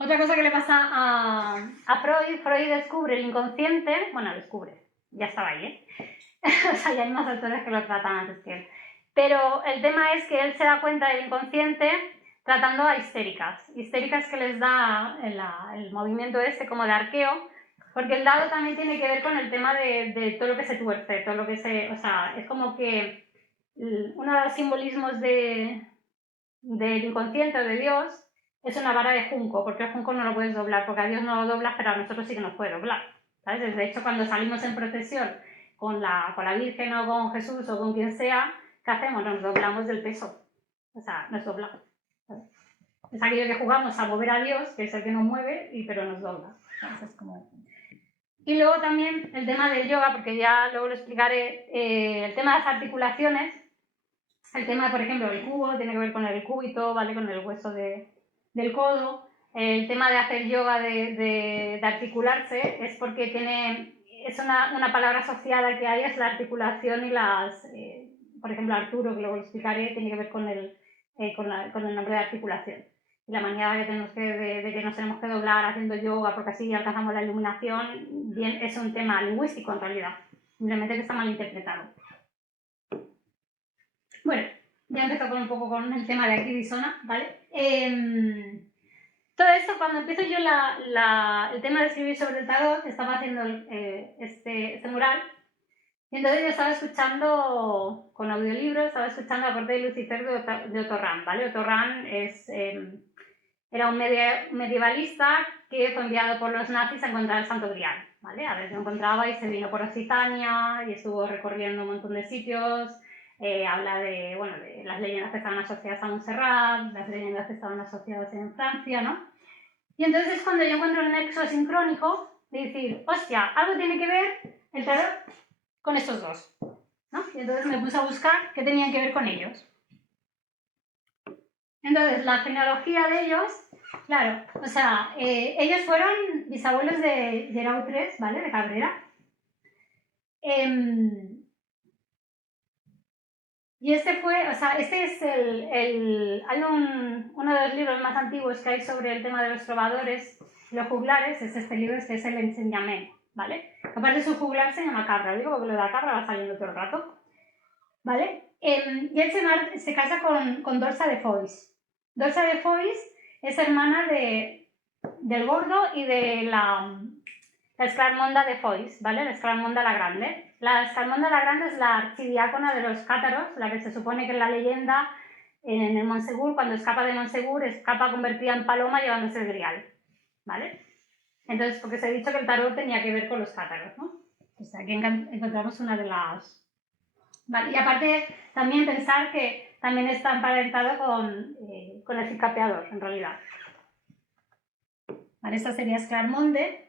Otra cosa que le pasa a Freud, Freud descubre el inconsciente, bueno, descubre, ya estaba ahí, ¿eh? O sea, ya hay más autores que lo tratan antes que él. Pero el tema es que él se da cuenta del inconsciente tratando a histéricas que les da el movimiento este como de arqueo, porque el dado también tiene que ver con el tema de todo lo que se tuerce, todo lo que se... O sea, es como que uno de los simbolismos del inconsciente o de Dios es una vara de junco, porque el junco no lo puedes doblar, porque a Dios no lo doblas, pero a nosotros sí que nos puede doblar, ¿sabes? De hecho, cuando salimos en procesión con la Virgen o con Jesús o con quien sea, ¿qué hacemos? Nos doblamos del peso, o sea, nos doblamos, ¿sabes? Es aquello que jugamos a mover a Dios, que es el que nos mueve, pero nos dobla, ¿sabes? Es como... Y luego también el tema del yoga, porque ya luego lo explicaré, el tema de las articulaciones, el tema, por ejemplo, del cubo, tiene que ver con el cúbito, ¿vale? Con el hueso del codo. El tema de hacer yoga, de articularse, es porque es una palabra asociada que hay, es la articulación y por ejemplo, Arturo, que luego lo explicaré, tiene que ver con el nombre de articulación. Y la manera que tenemos de que nos tenemos que doblar haciendo yoga, porque así alcanzamos la iluminación, bien, es un tema lingüístico en realidad, simplemente que está mal interpretado. Bueno, ya empezó un poco con el tema de aquí de Isona, ¿vale? Todo esto, cuando empiezo yo el tema de escribir sobre el tarot, estaba haciendo este mural, y entonces yo estaba escuchando con audiolibros, estaba escuchando A corte de Lucifer de Otto Rahn, ¿vale? Otto Rahn era un medievalista que fue enviado por los nazis a encontrar el Santo Grial, ¿vale? A ver si lo encontraba y se vino por Occitania y estuvo recorriendo un montón de sitios. Habla de las leyendas que estaban asociadas a Montserrat, las leyendas que estaban asociadas en Francia, ¿no? Y entonces es cuando yo encuentro el nexo sincrónico de decir, hostia, algo tiene que ver el tarot con estos dos, ¿no? Y entonces me puse a buscar qué tenían que ver con ellos. Entonces, la genealogía de ellos, claro, o sea, ellos fueron bisabuelos de Gerard III, ¿vale? De Cabrera. Y este es hay uno de los libros más antiguos que hay sobre el tema de los trovadores, los juglares, es este libro, es el Enseñamé, ¿vale? Aparte su juglar se llama Cabra, digo porque lo de la cabra va saliendo todo el rato, ¿vale? Y él se casa con Dolça de Foix. Dolça de Foix es hermana del Gordo y de la Esclarmonda de Foix, ¿vale? La Esclarmonda la Grande. La Esclarmonda la Grande es la archidiácona de los cátaros, la que se supone que en la leyenda, en el Montsegur, cuando escapa de Montsegur, escapa convertida en paloma llevándose el grial, ¿vale? Entonces, porque se ha dicho que el tarot tenía que ver con los cátaros, ¿no? Pues aquí encontramos una de las... Vale, y aparte, también pensar que también está emparentado con el Cicapeador, en realidad. Vale, esta sería Esclarmonde.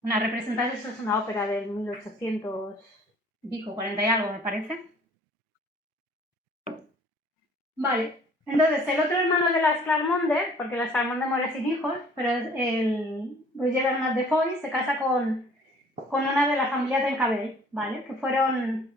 Una representación, eso es una ópera del 1800 y pico, 40 y algo, me parece. Vale, entonces el otro hermano de la Esclarmonde, porque la Esclarmonde muere sin hijos, pero el Roger Bernat de Foix se casa con con una de la familia Trencabel, ¿vale? Que fueron...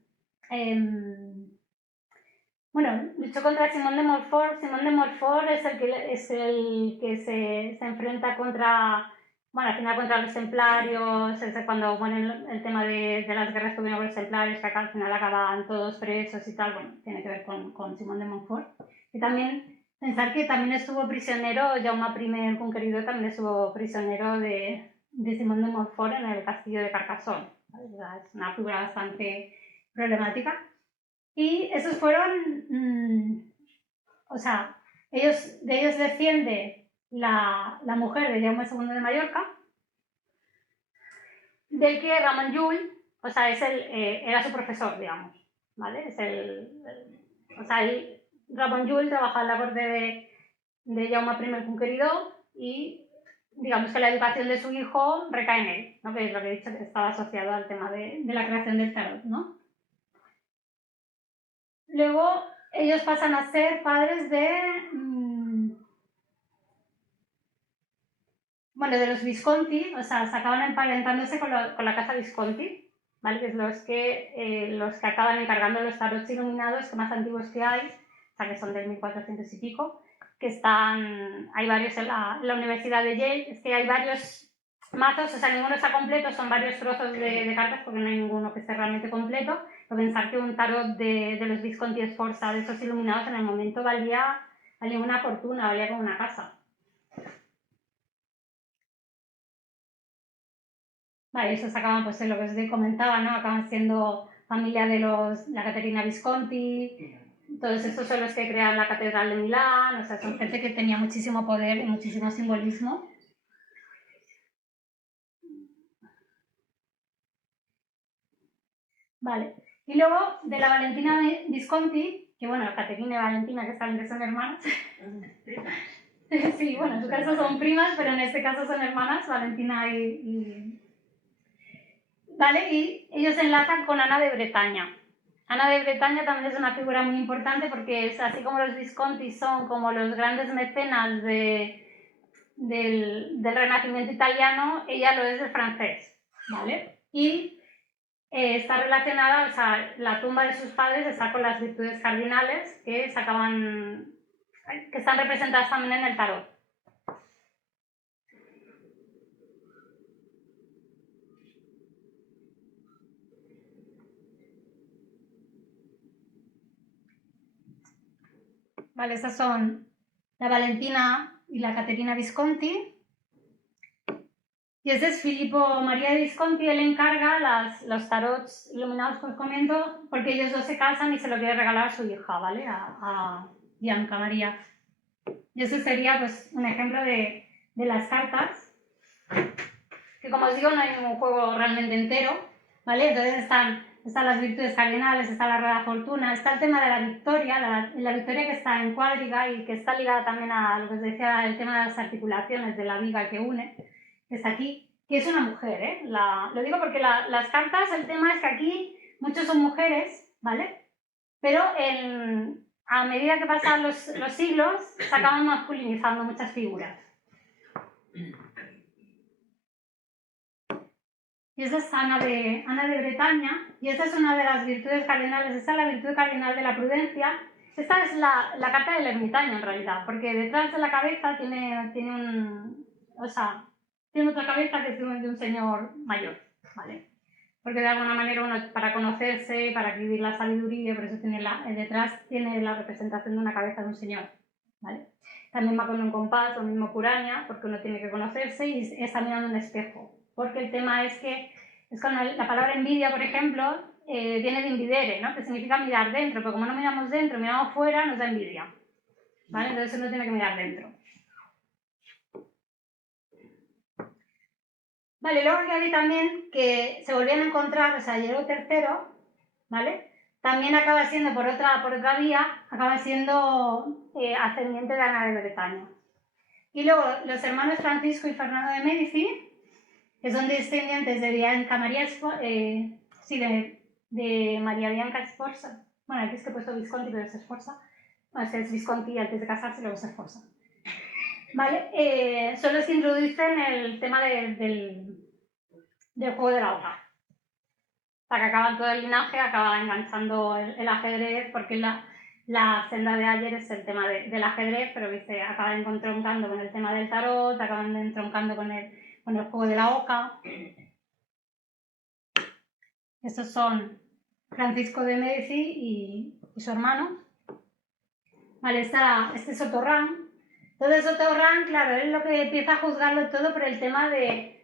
bueno, luchó contra Simón de Montfort. Simón de Montfort es el que se enfrenta contra... Bueno, al final contra los templarios, es cuando ponen el tema de las guerras que hubieron con los templarios, que al final acaban todos presos y tal, bueno, tiene que ver con Simón de Montfort. Y también pensar que también estuvo prisionero, Jaume I el Conqueridor también estuvo prisionero de Simón de Montfort en el castillo de Carcassonne. Es una figura bastante problemática. Y esos fueron, o sea, de ellos desciende la mujer de Jaume II de Mallorca, del que Ramon Llull, o sea, era su profesor, digamos, ¿vale? O sea, Ramon Llull trabajaba en la corte de Jaume I el Conqueridor y digamos que la educación de su hijo recae en él, ¿no? Que es lo que he dicho, que estaba asociado al tema de la creación del tarot, ¿no? Luego ellos pasan a ser padres de los Visconti, o sea, se acaban emparentándose con la casa Visconti, ¿vale? Que es los que acaban encargando los tarots iluminados que más antiguos que hay, o sea, que son del 1400 y pico, que hay varios en la Universidad de Yale, es que hay varios mazos, o sea, ninguno está completo, son varios trozos de cartas porque no hay ninguno que esté realmente completo. Pero pensar que un tarot de los Visconti Sforza, de esos iluminados, en el momento valía una fortuna, valía como una casa. Vale, esos acaban, pues lo que os comentaba, ¿no? Acaban siendo familia de la Caterina Visconti, todos estos son los que crean la Catedral de Milán, o sea, son gente que tenía muchísimo poder y muchísimo simbolismo. Vale, y luego de la Valentina Visconti, que bueno, Caterina y Valentina, que saben que son hermanas. Sí, bueno, en su caso son primas, pero en este caso son hermanas, Valentina ¿Vale? Y ellos se enlazan con Ana de Bretaña. Ana de Bretaña también es una figura muy importante porque es así como los Visconti son como los grandes mecenas del Renacimiento italiano, ella lo es del francés, ¿vale? Y está relacionada, o sea, la tumba de sus padres está con las virtudes cardinales que están representadas también en el tarot. Vale, esas son la Valentina y la Caterina Visconti. Y ese es Filippo María de Visconti, él encarga los tarots iluminados que os comento, porque ellos dos se casan y se lo quiere regalar a su hija, ¿vale? A Bianca María. Y eso sería pues un ejemplo de las cartas, que como os digo no hay ningún juego realmente entero, ¿vale? Entonces están las virtudes cardinales, está la rueda fortuna, está el tema de la victoria, la victoria que está en cuadriga y que está ligada también a lo que os decía, el tema de las articulaciones de la viga que une, que está aquí, que es una mujer, ¿eh? Lo digo porque las cartas, el tema es que aquí muchos son mujeres, ¿vale? Pero a medida que pasan los siglos se acaban masculinizando muchas figuras. Y esa es Ana de Bretaña, y esta es una de las virtudes cardinales, esta es la virtud cardinal de la prudencia. Esta es la carta del ermitaño en realidad, porque detrás de la cabeza tiene otra cabeza que es de un señor mayor, ¿vale? Porque de alguna manera uno, para conocerse, para adquirir la sabiduría, por eso detrás tiene la representación de una cabeza de un señor, ¿vale? También va con un compás o mismo curaña, porque uno tiene que conocerse y está mirando un espejo. Porque el tema es que con la palabra envidia, por ejemplo, viene de invidere, ¿no? Que significa mirar dentro, pero como no miramos dentro, miramos fuera, nos da envidia, ¿vale? Entonces uno tiene que mirar dentro. Vale, luego añadí también que se volvían a encontrar, o sea, Diego III, ¿vale? También acaba siendo, por otra vía, acaba siendo ascendiente de Ana de Bretaña. Y luego los hermanos Francisco y Fernando de Médici, que son descendientes de Bianca María, de María Bianca Sforza. Bueno, aquí es que he puesto Visconti, pero es Sforza. Bueno, es Visconti antes de casarse y luego se Sforza. ¿Vale? Son los que introducen el tema de del juego de la oca. O sea, que acaban todo el linaje, acaba enganchando el ajedrez, porque la senda de ayer es el tema del ajedrez, pero ¿viste? Acaban entroncando con el tema del tarot, acaban entroncando con el juego de la oca. Estos son Francisco de Medici y su hermano. Vale, este es Otorrán. Entonces Otorrán, claro, él lo que empieza a juzgarlo todo por el tema de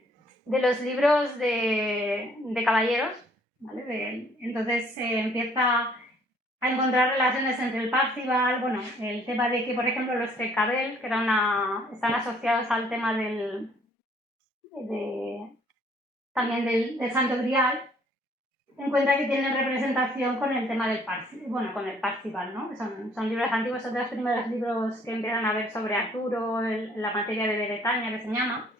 los libros de caballeros, ¿vale? Entonces empieza a encontrar relaciones entre el Parzival, bueno, el tema de que, por ejemplo, los Trecabel, que están asociados al tema también del Santo Grial, encuentra que tienen representación con el tema del con el Parzival, ¿no? Son libros antiguos, son de los primeros libros que empiezan a ver sobre Arturo, la materia de Bretaña, que se llama,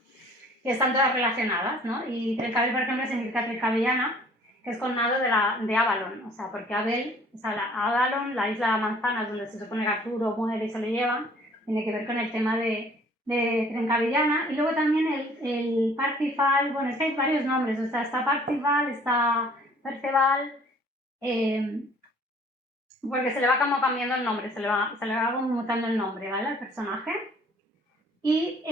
que están todas relacionadas, ¿no? Y Trecabel, por ejemplo, significa Trecabellana, que es connado de Avalon, o sea, porque Avalon, la isla de manzanas, donde se supone que Arturo muere y se lo llevan, tiene que ver con el tema de Trencavellana. Y luego también el Parzival, bueno, es que hay varios nombres, o sea, está Parzival, está Perceval, porque se le va como cambiando el nombre, se le va mutando el nombre, ¿vale? Al personaje. Y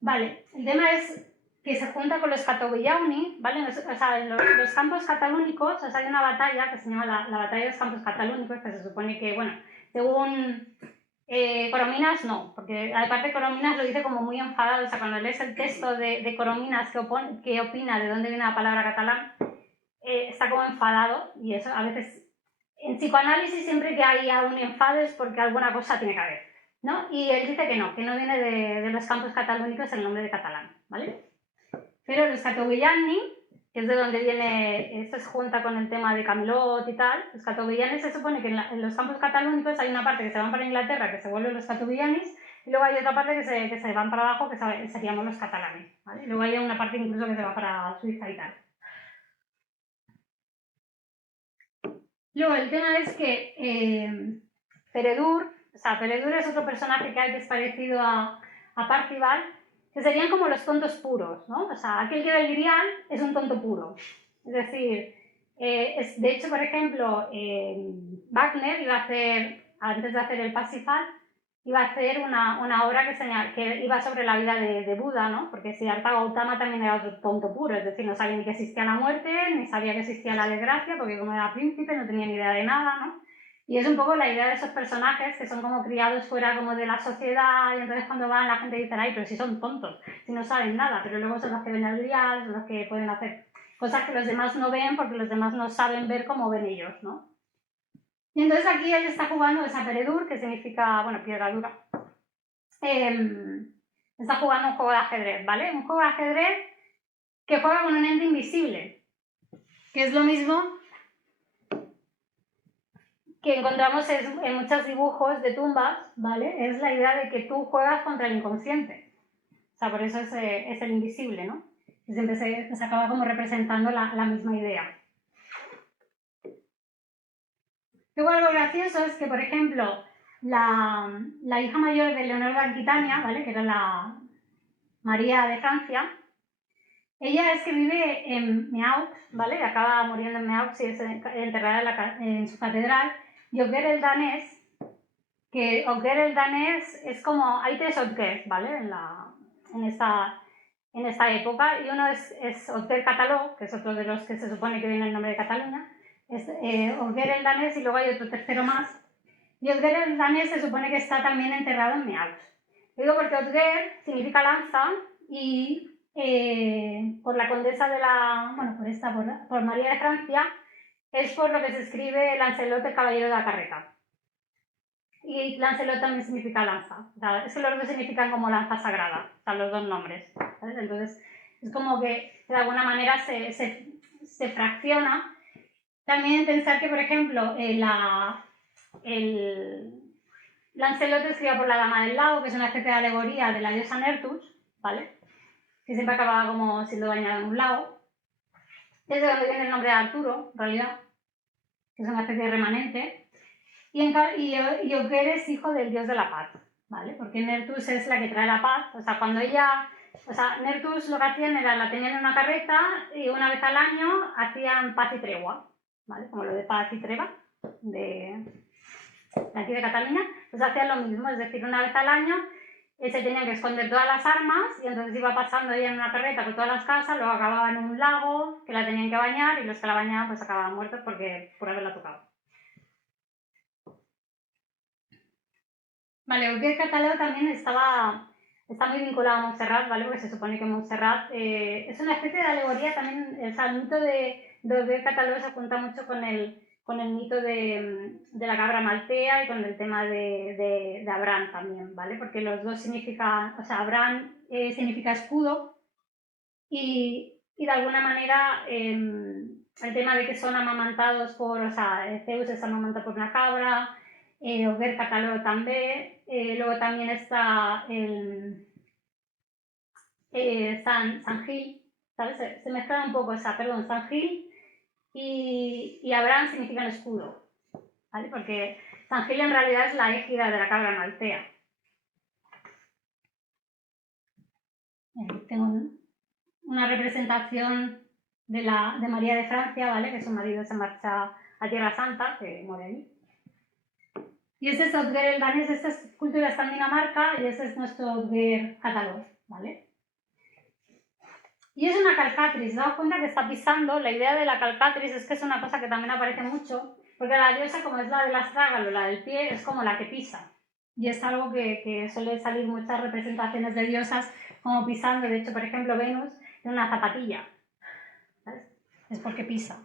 vale, el tema es que se junta con los Catovillauni, ¿vale? O sea, en los campos catalúnicos, o sea, hay una batalla que se llama la batalla de los campos catalúnicos, que se supone que, bueno, según Corominas no, porque aparte Corominas lo dice como muy enfadado, o sea, cuando lees el texto de Corominas que opina de dónde viene la palabra catalán, está como enfadado, y eso a veces, en psicoanálisis siempre que hay un enfado es porque alguna cosa tiene que haber, ¿no? Y él dice que no viene de los campos catalúnicos el nombre de catalán, ¿vale? Pero los Catovillanis, que es de donde viene, esto se junta con el tema de Camelot y tal, los Catovillanis se supone que en los campos catalúnicos hay una parte que se van para Inglaterra, que se vuelven los Catovillanis, y luego hay otra parte que se van para abajo, que seríamos los catalanes, ¿vale? Luego hay una parte incluso que se va para Suiza y tal. Luego el tema es que Peredur es otro personaje que hay que es parecido a Parzival, que serían como los tontos puros, ¿no? O sea, aquel que ve el grial es un tonto puro. Es decir, de hecho, por ejemplo, Wagner iba a hacer, antes de hacer el Parsifal, iba a hacer una obra que iba sobre la vida de Buda, ¿no? Porque Siddhartha Gautama también era otro tonto puro, es decir, no sabía ni que existía la muerte, ni sabía que existía la desgracia, porque como era príncipe no tenía ni idea de nada, ¿no? Y es un poco la idea de esos personajes que son como criados fuera como de la sociedad, y entonces cuando van la gente dice, ay, pero si son tontos, si no saben nada, pero luego son los que ven el grial, son los que pueden hacer cosas que los demás no ven porque los demás no saben ver como ven ellos, ¿no? Y entonces aquí él está jugando esa Peredur, que significa, bueno, piedra dura. Está jugando un juego de ajedrez, ¿vale? Un juego de ajedrez que juega con un ente invisible, que es lo mismo que encontramos en muchos dibujos de tumbas, ¿vale? Es la idea de que tú juegas contra el inconsciente. O sea, por eso es el invisible, ¿no? Y siempre se acaba como representando la misma idea. Luego algo gracioso es que, por ejemplo, la hija mayor de Leonor de Aquitania, ¿vale? Que era la María de Francia, ella es que vive en Meaux, ¿vale? Acaba muriendo en Meaux y es enterrada en su catedral. Y Otger el danés, que Otger el danés es como, hay tres Otgers, ¿vale? En esta época, y uno es Otger Cataló, que es otro de los que se supone que viene el nombre de Cataluña, es Otger el danés, y luego hay otro tercero más. Y Otger el danés se supone que está también enterrado en Meaux. Lo digo porque Otger significa lanza, y por la condesa de por María de Francia, es por lo que se escribe Lancelot, el caballero de la carreta. Y Lancelot también significa lanza. O sea, es que los dos significan como lanza sagrada, o sea, los dos nombres, ¿sabes? Entonces, es como que de alguna manera se fracciona. También pensar que, por ejemplo, Lancelot escribe por la Dama del Lago, que es una especie de alegoría de la diosa Nertus, ¿vale? Que siempre acababa como siendo bañada en un lago. Es de donde viene el nombre de Arturo, en realidad, que es una especie de remanente. Y Otger es hijo del dios de la paz. ¿vale? Porque Nertus es la que trae la paz. O sea, cuando ella... O sea, Nertus lo que hacían era, la tenían en una carreta y una vez al año hacían paz y tregua, ¿vale? Como lo de paz y tregua de aquí de Cataluña, pues hacían lo mismo, es decir, una vez al año se tenían que esconder todas las armas y entonces iba pasando ella en una carreta por todas las casas, luego acababa en un lago que la tenían que bañar y los que la bañaban pues acababan muertos por haberla tocado. Vale, Urquía Cataló también está muy vinculado a Montserrat, ¿vale? Porque se supone que Montserrat es una especie de alegoría también, o sea, el mito de Urquía Cataló se junta mucho con el mito de la cabra maltea y con el tema de Abraham también, ¿vale? Porque los dos significan, o sea, Abraham significa escudo y de alguna manera el tema de que son amamantados por, o sea, Zeus es amamantado por una cabra, Oguer Cataló también, luego también está San Gil, ¿sabes? Se mezcla un poco esa, perdón, San Gil y Abraham significan escudo, ¿vale? Porque San Gil en realidad es la égida de la cabra maltea. Aquí tengo una representación de María de Francia, ¿vale? Que su marido se marcha a Tierra Santa, que muere allí. Y este es Otger el danés, esta es cultura está en Dinamarca y este es nuestro Otger catalán, ¿vale? Y es una calcatris, ¿daos cuenta que está pisando? La idea de la calcatris es que es una cosa que también aparece mucho, porque la diosa, como es la del astrágalo, la del pie, es como la que pisa. Y es algo que suele salir muchas representaciones de diosas como pisando. De hecho, por ejemplo, Venus tiene una zapatilla, ¿sabes? Es porque pisa.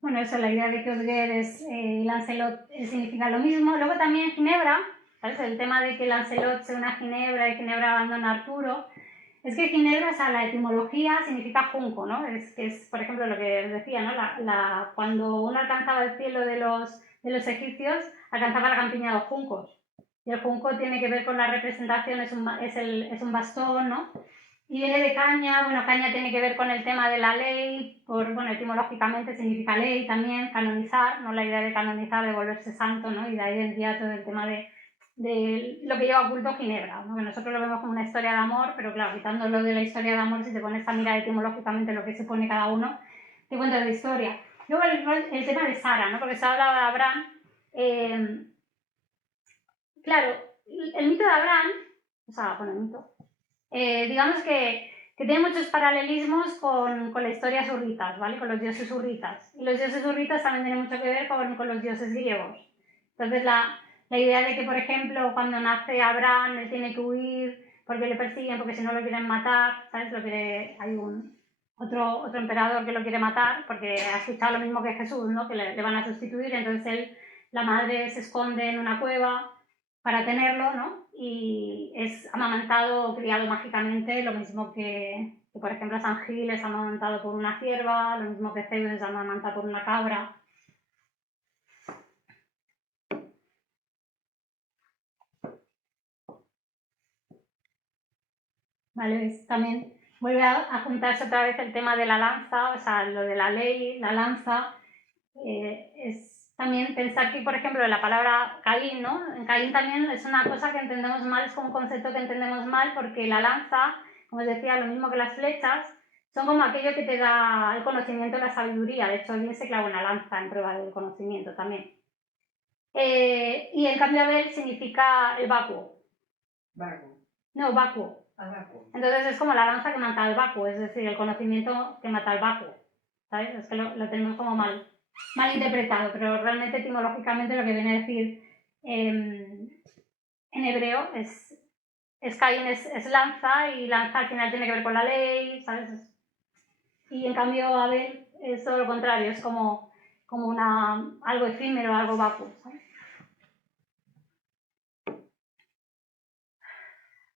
Bueno, eso, la idea de que Otger y Lancelot significan lo mismo. Luego también Ginebra, ¿sabes? El tema de que Lancelot se une a Ginebra y Ginebra abandona a Arturo. Es que Ginebra, o sea, la etimología significa junco, ¿no? Es por ejemplo, lo que os decía, ¿no? Cuando uno alcanzaba el cielo de los egipcios, alcanzaba la campiña de los juncos. Y el junco tiene que ver con la representación, es un bastón, ¿no? Y viene de caña, bueno, caña tiene que ver con el tema de la ley, bueno, etimológicamente significa ley también, canonizar, ¿no? La idea de canonizar, de volverse santo, ¿no? Y de ahí vendría todo el tema de lo que lleva oculto Ginebra, ¿no? Que nosotros lo vemos como una historia de amor, pero claro, quitándolo de la historia de amor, si te pones a mirar etimológicamente lo que se pone cada uno, te cuentas de historia. Luego el tema de Sara, ¿no? Porque se hablaba de Abraham. Claro, el mito de Abraham, o sea, bueno, el mito, digamos que tiene muchos paralelismos con la historia surritas, ¿vale? Con los dioses surritas. Y los dioses surritas también tienen mucho que ver con los dioses griegos. Entonces, la idea de que, por ejemplo, cuando nace Abraham, él tiene que huir porque le persiguen, porque si no lo quieren matar, ¿sabes? Hay otro emperador que lo quiere matar porque ha escuchado lo mismo que Jesús, ¿no? Que le van a sustituir, entonces la madre se esconde en una cueva para tenerlo, ¿no? Y es amamantado o criado mágicamente, lo mismo que por ejemplo San Gil es amamantado por una cierva, lo mismo que Zeus es amamantado por una cabra. Vale, también vuelve a juntarse otra vez el tema de la lanza, o sea, lo de la ley, la lanza, es también pensar que, por ejemplo, la palabra Caín, ¿no? En Caín también es una cosa que entendemos mal, es como un concepto que entendemos mal porque la lanza, como os decía, lo mismo que las flechas, son como aquello que te da el conocimiento y la sabiduría. De hecho, alguien se clava una lanza en prueba del conocimiento también. Y en cambio Abel significa el vacuo. ¿Vacuo? No, vacuo. Vacuo. Entonces es como la lanza que mata al vacuo, es decir, el conocimiento que mata al vacuo. ¿Sabes? Es que lo tenemos como mal interpretado, pero realmente etimológicamente lo que viene a decir en hebreo es Caín es lanza y lanza al final tiene que ver con la ley, ¿sabes? Y en cambio Abel es todo lo contrario, es como algo efímero, algo vacuo, ¿sabes?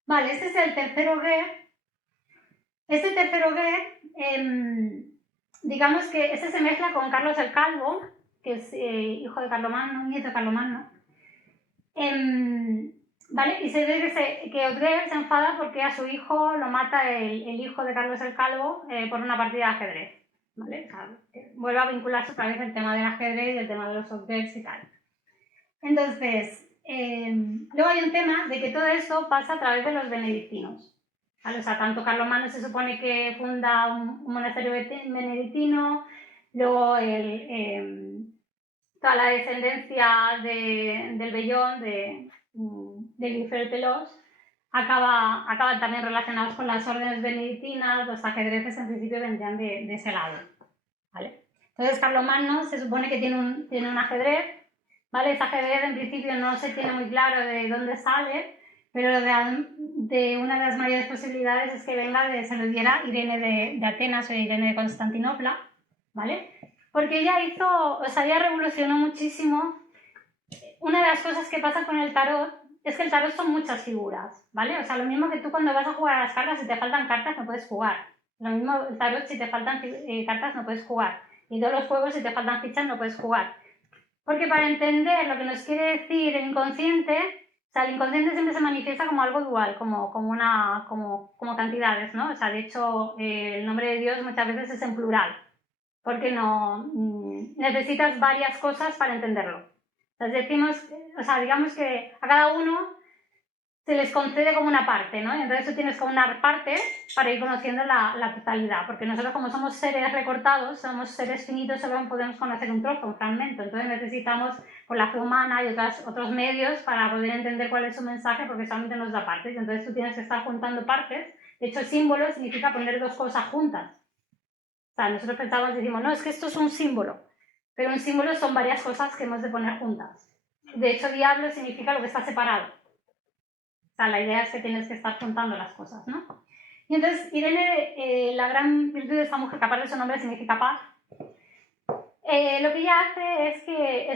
Vale, este es el tercer Oguer. Este tercer Oguer, digamos que este se mezcla con Carlos el Calvo, que es hijo de Carlomagno, nieto de Carlomagno. ¿vale? Y se ve que Otger se enfada porque a su hijo lo mata el hijo de Carlos el Calvo por una partida de ajedrez, ¿vale? O sea, vuelve a vincularse otra vez el tema del ajedrez y el tema de los Otgers y tal. Entonces, luego hay un tema de que todo esto pasa a través de los benedictinos, ¿vale? O sea, tanto Carlomagno se supone que funda un monasterio benedictino, luego toda la descendencia del Bellón, de Guilfert acaban también relacionados con las órdenes benedictinas. Los ajedrezes en principio vendrían de ese lado, ¿vale? Entonces Carlomagno se supone que tiene un ajedrez, ¿vale? Ese ajedrez en principio no se tiene muy claro de dónde sale, pero de una de las mayores posibilidades es que venga se lo diera Irene de Atenas o Irene de Constantinopla, ¿vale? Porque ella ella revolucionó muchísimo. Una de las cosas que pasa con el tarot es que el tarot son muchas figuras, ¿vale? O sea, lo mismo que tú cuando vas a jugar a las cartas, si te faltan cartas no puedes jugar. Lo mismo el tarot, si te faltan cartas no puedes jugar. Y todos los juegos, si te faltan fichas, no puedes jugar. Porque para entender lo que nos quiere decir el inconsciente, o sea, el inconsciente siempre se manifiesta como algo dual, como cantidades, ¿no? O sea, de hecho, el nombre de Dios muchas veces es en plural, porque necesitas varias cosas para entenderlo. Entonces digamos que a cada uno se les concede como una parte, ¿no? Y entonces tú tienes como una parte para ir conociendo la totalidad, porque nosotros como somos seres recortados, somos seres finitos, solo podemos conocer un trozo, un fragmento, entonces necesitamos por la fe humana y otros medios para poder entender cuál es su mensaje, porque solamente nos da partes, entonces tú tienes que estar juntando partes. De hecho, símbolo significa poner dos cosas juntas. O sea, nosotros pensamos, decimos, no, es que esto es un símbolo, pero un símbolo son varias cosas que hemos de poner juntas. De hecho, diablo significa lo que está separado. O sea, la idea es que tienes que estar juntando las cosas, ¿no? Y entonces, Irene, la gran virtud de esta mujer, que aparte de su nombre significa paz, lo que ella hace es que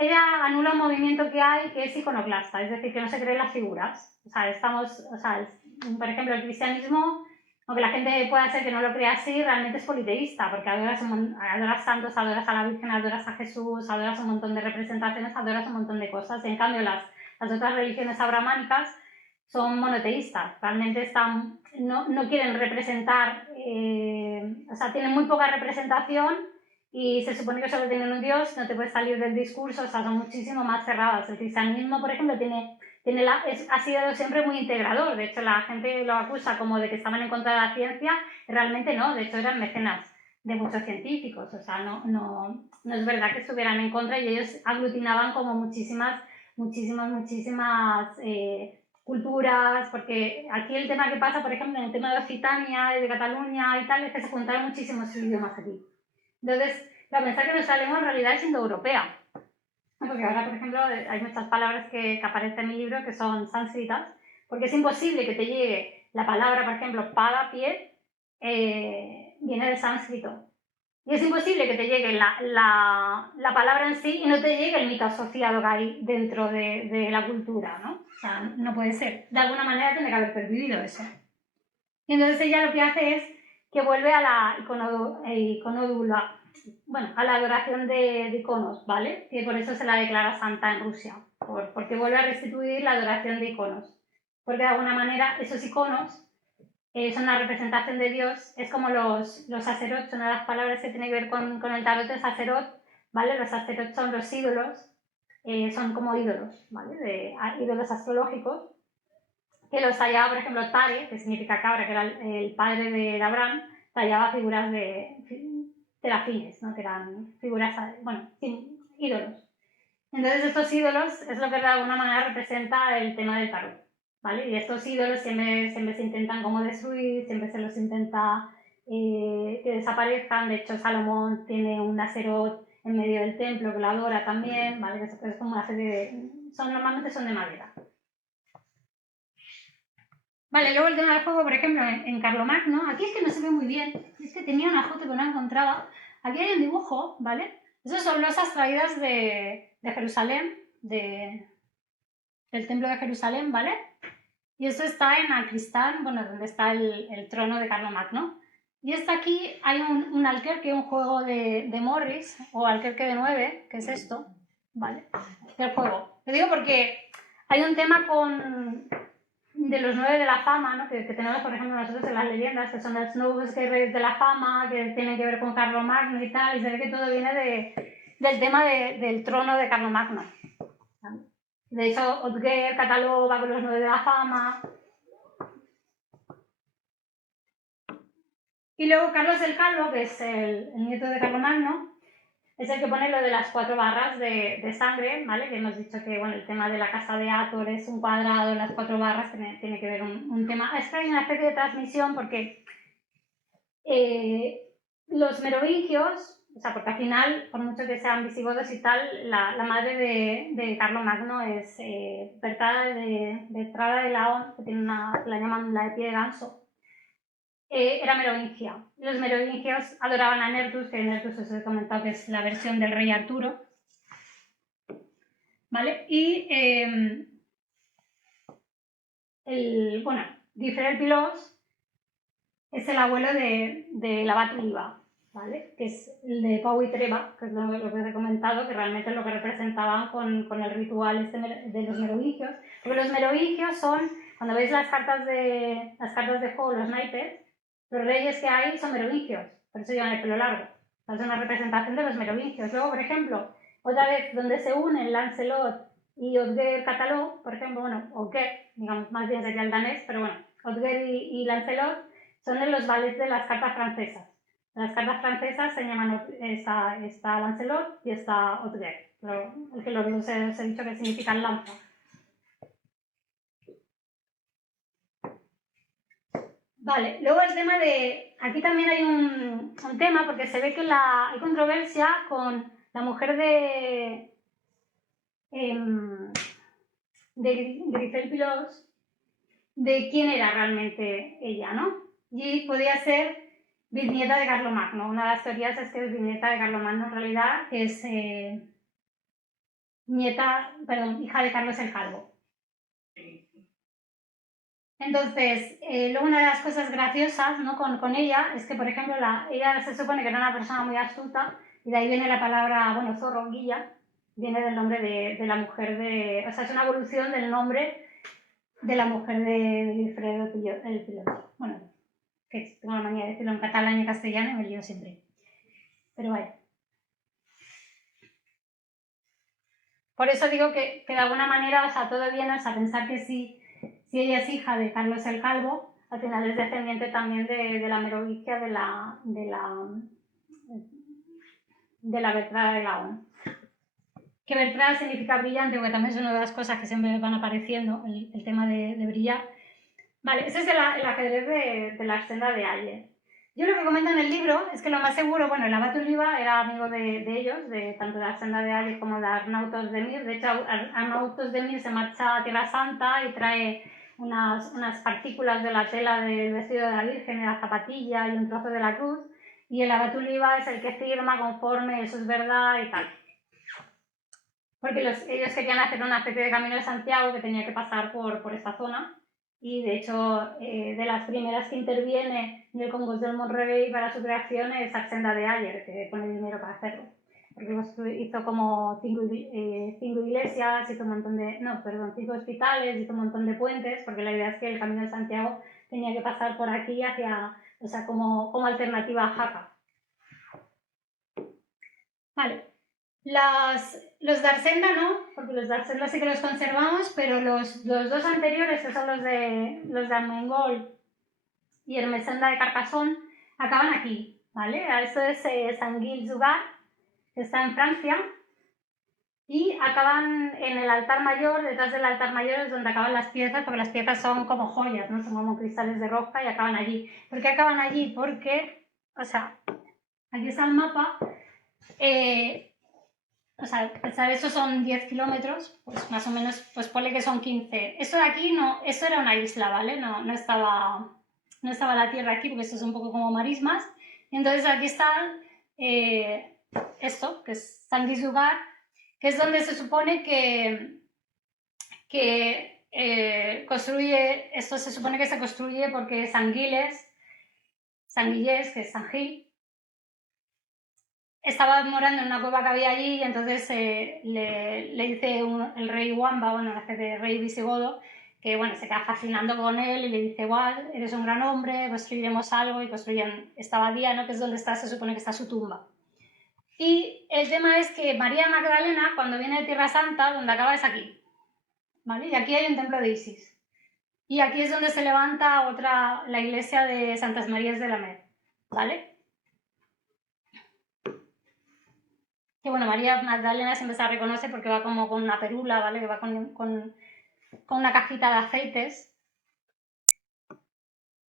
ella anula un movimiento que hay que es iconoclasta, es decir, que no se creen las figuras. O sea, por ejemplo, el cristianismo, aunque la gente pueda ser que no lo crea así, realmente es politeísta, porque adoras santos, adoras a la Virgen, adoras a Jesús, adoras un montón de representaciones, adoras un montón de cosas. En cambio, las otras religiones abrahámicas son monoteístas, realmente no quieren representar, o sea, tienen muy poca representación y se supone que solo tienen un Dios, no te puedes salir del discurso, o sea, son muchísimo más cerradas. El cristianismo, por ejemplo, ha sido siempre muy integrador. De hecho, la gente lo acusa como de que estaban en contra de la ciencia, realmente no, de hecho eran mecenas de muchos científicos, o sea, no es verdad que estuvieran en contra, y ellos aglutinaban como muchísimas culturas, porque aquí el tema que pasa, por ejemplo, en el tema de Occitania, de Cataluña y tal, es que se juntaron muchísimos idiomas aquí. Entonces, la pensar que nuestra lengua en realidad es indoeuropea. Porque ahora, por ejemplo, hay muchas palabras que aparecen en mi libro que son sánscritas, porque es imposible que te llegue la palabra, por ejemplo, pada, pie, viene del sánscrito. Y es imposible que te llegue la palabra en sí y no te llegue el mito asociado que hay dentro de la cultura, ¿no? O sea, no puede ser. De alguna manera tiene que haber perdido eso. Y entonces ella lo que hace es que vuelve a la iconodula, a la adoración de iconos, ¿vale? Que por eso se la declara santa en Rusia, porque vuelve a restituir la adoración de iconos. Porque de alguna manera esos iconos son una representación de Dios, es como los sacerdotes, una de las palabras que tiene que ver con el tarot de sacerot, ¿vale? Los sacerdotes son los ídolos, son como ídolos, ¿vale? Ídolos astrológicos, que los tallaba, por ejemplo, Tare, que significa cabra, que era el padre de Abraham, tallaba figuras de terafines, ¿no? Que eran figuras, ídolos. Entonces estos ídolos es lo que de alguna manera representa el tema del tarot, ¿vale? Y estos ídolos siempre se intentan como destruir, siempre se los intenta que desaparezcan. De hecho, Salomón tiene un Aserot en medio del templo que lo adora también, ¿vale? Es como una serie de... normalmente son de madera. Vale, luego el tema del juego, por ejemplo, en Carlomagno, aquí es que no se ve muy bien, es que tenía una foto que no encontraba. Aquí hay un dibujo, ¿vale? Esas son losas traídas de Jerusalén, del templo de Jerusalén, ¿vale? Y eso está en Acristán, donde está el trono de Carlomagno. Y aquí hay un Alquerque, un juego de Morris, o Alquerque de 9, que es esto, ¿vale? Del juego. Lo digo porque Hay un tema de los 9 de la fama, ¿no? que tenemos, por ejemplo, nosotros en las leyendas, que son los 9 guerreros de la fama, que tienen que ver con Carlomagno y tal, y se ve que todo viene del tema del trono de Carlomagno. De hecho, Otger cataloga con los 9 de la fama. Y luego Carlos el Calvo, que es el nieto de Carlomagno, es el que pone lo de las 4 barras de sangre, ¿vale? Que hemos dicho que, bueno, el tema de la casa de Hathor es un cuadrado, las 4 barras tiene que ver un tema. Es que hay una especie de transmisión porque los merovingios, o sea, porque al final, por mucho que sean visigodos y tal, la madre de Carlomagno es Bertrada de Trada de Laon, que tiene la llaman la de pie de ganso. Era merovingia. Los merovingios adoraban a Nertus, que Nertus os he comentado que es la versión del rey Arturo. ¿Vale? Y bueno, Gifre Pilos es el abuelo de la Batuliva, ¿vale? Que es el de Pau y Treva, que es lo que os he comentado, que realmente es lo que representaban con el ritual de los merovingios. Porque los merovingios son, cuando veis las cartas de juego, los naipes, los reyes que hay son merovingios, por eso llevan el pelo largo. Es una representación de los merovingios. Luego, por ejemplo, otra vez donde se unen Lancelot y Otger Cataló, por ejemplo, bueno, Otger, digamos, más bien sería el danés, pero bueno, Otger y Lancelot son de los vales de las cartas francesas. Las cartas francesas se llaman, está Lancelot y está Otger, el que los dos os he dicho que significan lanza. Vale, luego el tema de... Aquí también hay un tema, porque se ve que hay controversia con la mujer de Grisel Pilos, de quién era realmente ella, ¿no? Y podía ser bisnieta de Carlomagno. Una de las teorías es que es bisnieta de Carlomagno, en realidad, que es hija de Carlos el Calvo. Entonces, luego una de las cosas graciosas, ¿no? con ella es que, por ejemplo, ella se supone que era una persona muy astuta y de ahí viene la palabra, bueno, zorronguilla, viene del nombre de la mujer de... O sea, es una evolución del nombre de la mujer de Wilfredo el Piloto. Bueno, que tengo la manía de decirlo en catalán y en castellano y me lío siempre. Pero vaya. Por eso digo que de alguna manera, o sea, todo viene a pensar que si ella es hija de Carlos el Calvo, al final es descendiente también de la merovingia de la Bertrada de Laon. Que Bertrada significa brillante, porque también es una de las cosas que siempre van apareciendo, el tema de brillar. Vale, ese es el ajedrez de la senda de Ayer. Yo lo que comento en el libro es que lo más seguro, bueno, el abad Oliva era amigo de ellos, tanto de la senda de Ayer como de Arnautos de Mir. De hecho, Arnautos de Mir se marcha a Tierra Santa y trae unas partículas de la tela del vestido de la Virgen y la zapatilla y un trozo de la cruz. Y el abad Oliva es el que firma conforme eso es verdad y tal. Porque ellos querían hacer una especie de camino de Santiago que tenía que pasar por esta zona. Y de hecho, de las primeras que interviene en el Congos del Monrey para su creación es Hacienda de Ayer, que pone dinero para hacerlo. Porque hizo como 5 iglesias, hizo un montón de... No, perdón, 5 hospitales, hizo un montón de puentes, porque la idea es que el Camino de Santiago tenía que pasar por aquí hacia... O sea, como alternativa a Jaca. Vale. Los Darsenda no, porque los Darsenda sí que los conservamos, pero los dos anteriores, que son los de Armengol y Hermesenda de Carcassonne, acaban aquí, ¿vale? Esto es Saint-Gilles-du-Gard, que está en Francia, y acaban en el altar mayor. Detrás del altar mayor es donde acaban las piezas, porque las piezas son como joyas, ¿no? Son como cristales de roca y acaban allí. ¿Por qué acaban allí? Porque, o sea, aquí está el mapa. O sea, pensar eso son 10 kilómetros, pues más o menos, pues ponle que son 15. Esto de aquí no, esto era una isla, ¿vale? No estaba la tierra aquí, porque esto es un poco como marismas. Y entonces aquí está esto, que es Saint-Gilles-du-Gard, que es donde se supone que construye, esto se supone que se construye porque San Gilles, que es San Gil, estaba morando en una cueva que había allí y entonces le dice el rey Wamba, bueno, el rey visigodo, que bueno, se queda fascinando con él y le dice, guau, eres un gran hombre, construiremos algo, y construyen esta abadía, ¿no? Que es donde se supone que está su tumba. Y el tema es que María Magdalena, cuando viene de Tierra Santa, donde acaba es aquí, ¿vale? Y aquí hay un templo de Isis. Y aquí es donde se levanta la iglesia de Santas Marías de la Mer, ¿vale? Que bueno, María Magdalena siempre se la reconoce porque va como con una perula, ¿vale? Que va con una cajita de aceites.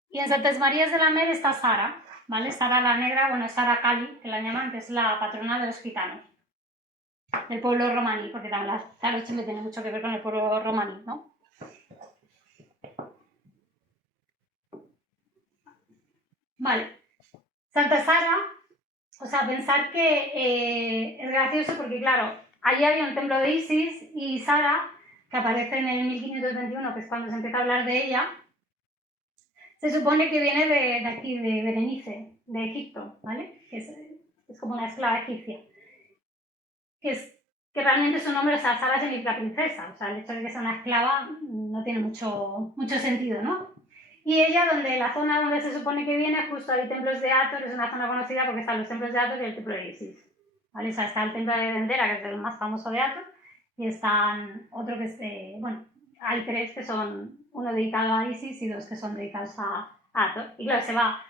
Y en Santas Marías de la Mer está Sara, ¿vale? Sara la Negra, bueno, Sara Cali, que la llaman, que es la patrona de los gitanos, del pueblo romaní, porque también la noche me tiene mucho que ver con el pueblo romaní, ¿no? Vale. Santa Sara, o sea, pensar que es gracioso porque, claro, allí había un templo de Isis y Sara, que aparece en el 1521, que es cuando se empieza a hablar de ella, se supone que viene de aquí, de Berenice, de Egipto, ¿vale? Que es como una esclava egipcia. Que realmente su nombre, o sea, Sara significa princesa, o sea, el hecho de que sea una esclava no tiene mucho sentido, ¿no? Y ella, la zona donde se supone que viene, justo hay templos de Hathor, es una zona conocida porque están los templos de Hathor y el templo de Isis, ¿vale? O sea, está el templo de Dendera, que es el más famoso de Hathor, y están otro que es, bueno, hay 3 que son, uno dedicado a Isis y 2 que son dedicados a Hathor. Y claro, se va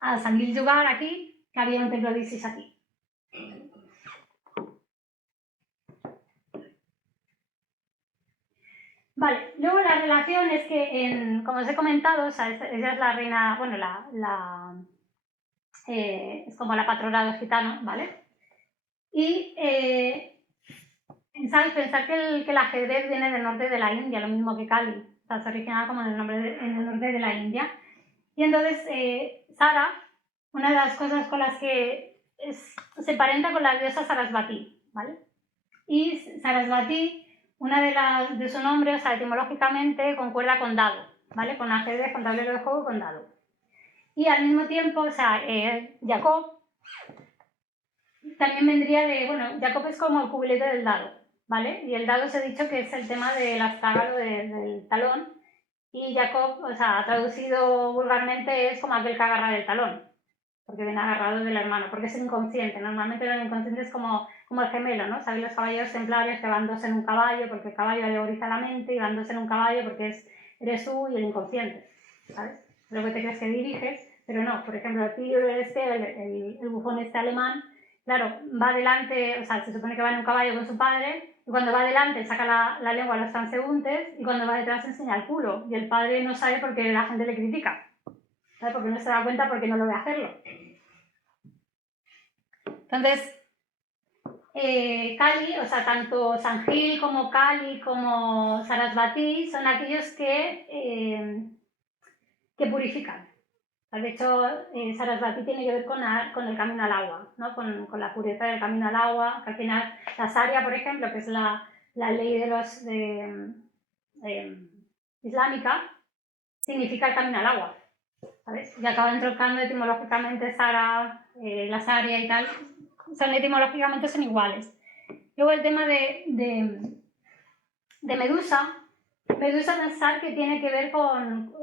a San Gil-Jugar aquí, que había un templo de Isis aquí. Vale, luego la relación es que, como os he comentado, o sea, ella es la reina, bueno, es como la patrona de los gitanos, ¿vale? Y pensar que el ajedrez viene del norte de la India, lo mismo que Kali, o sea, se origina como en el norte de la India. Y entonces, Sara, una de las cosas con las que se emparenta con la diosa Sarasvati, ¿vale? Y Sarasvati, una de su nombre, o sea, etimológicamente concuerda con dado, ¿vale? Con ajedrez, con tablero de juego, con dado. Y al mismo tiempo, o sea, Jacob también vendría bueno, Jacob es como el cubilete del dado, ¿vale? Y el dado os he dicho que es el tema de la astragal o del talón, y Jacob, o sea, traducido vulgarmente es como aquel que agarra del talón, porque viene agarrado del hermano, porque es inconsciente. Normalmente el inconsciente es como el gemelo, ¿no? ¿Sabéis los caballeros templarios que van 2 en un caballo porque el caballo alegoriza la mente, y van 2 en un caballo porque eres tú y el inconsciente, ¿sabes? Lo que te crees que diriges, pero no. Por ejemplo, el bufón alemán, claro, va adelante, o sea, se supone que va en un caballo con su padre, y cuando va adelante saca la lengua a los transeúntes, y cuando va detrás enseña el culo, y el padre no sabe porque la gente le critica, ¿sabes? Porque no se da cuenta porque no lo ve hacerlo. Entonces, Kali, o sea, tanto San Gil como Kali como Sarasvati son aquellos que purifican. De hecho, Sarasvati tiene que ver con el camino al agua, ¿no? Con la pureza del camino al agua, que al final la Sharia, por ejemplo, que es la ley de los islámica, significa el camino al agua, ¿sabes? Y acaban trocando etimológicamente la Sharia y tal, etimológicamente son iguales. Luego el tema de Medusa. Medusa, pensar que tiene que ver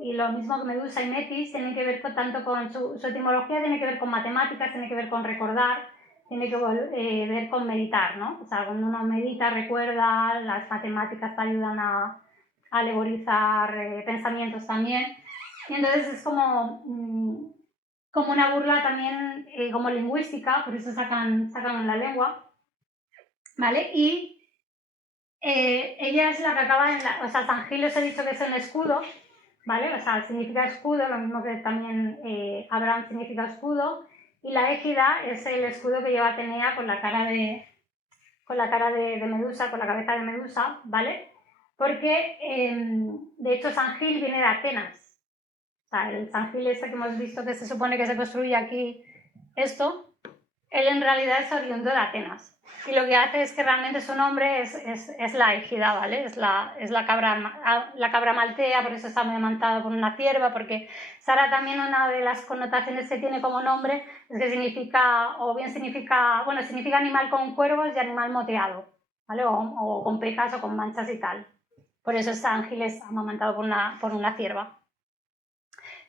y lo mismo que Medusa y Metis, tiene que ver tanto con su etimología, tiene que ver con matemáticas, tiene que ver con recordar, tiene que ver con meditar, ¿no? O sea, cuando uno medita, recuerda, las matemáticas te ayudan a alegorizar pensamientos también. Y entonces es como una burla también como lingüística, por eso sacan la lengua, ¿vale? Y ella es la que acaba o sea, San Gil os he dicho que es un escudo, ¿vale? O sea, significa escudo, lo mismo que también Abraham significa escudo, y la égida es el escudo que lleva Atenea con la cara de Medusa, con la cabeza de Medusa, ¿vale? Porque, de hecho, San Gil viene de Atenas. O sea, el San Gil este que hemos visto que se supone que se construye aquí, él en realidad es oriundo de Atenas. y lo que hace es que realmente su nombre es la égida, ¿vale? Es la cabra maltea, por eso está muy amantada por una cierva, porque Sara también una de las connotaciones que tiene como nombre es que significa, o bien significa, bueno, significa animal con cuervos y animal moteado, ¿vale? O con pecas o con manchas y tal. Por eso es ángel es amamantado por una cierva.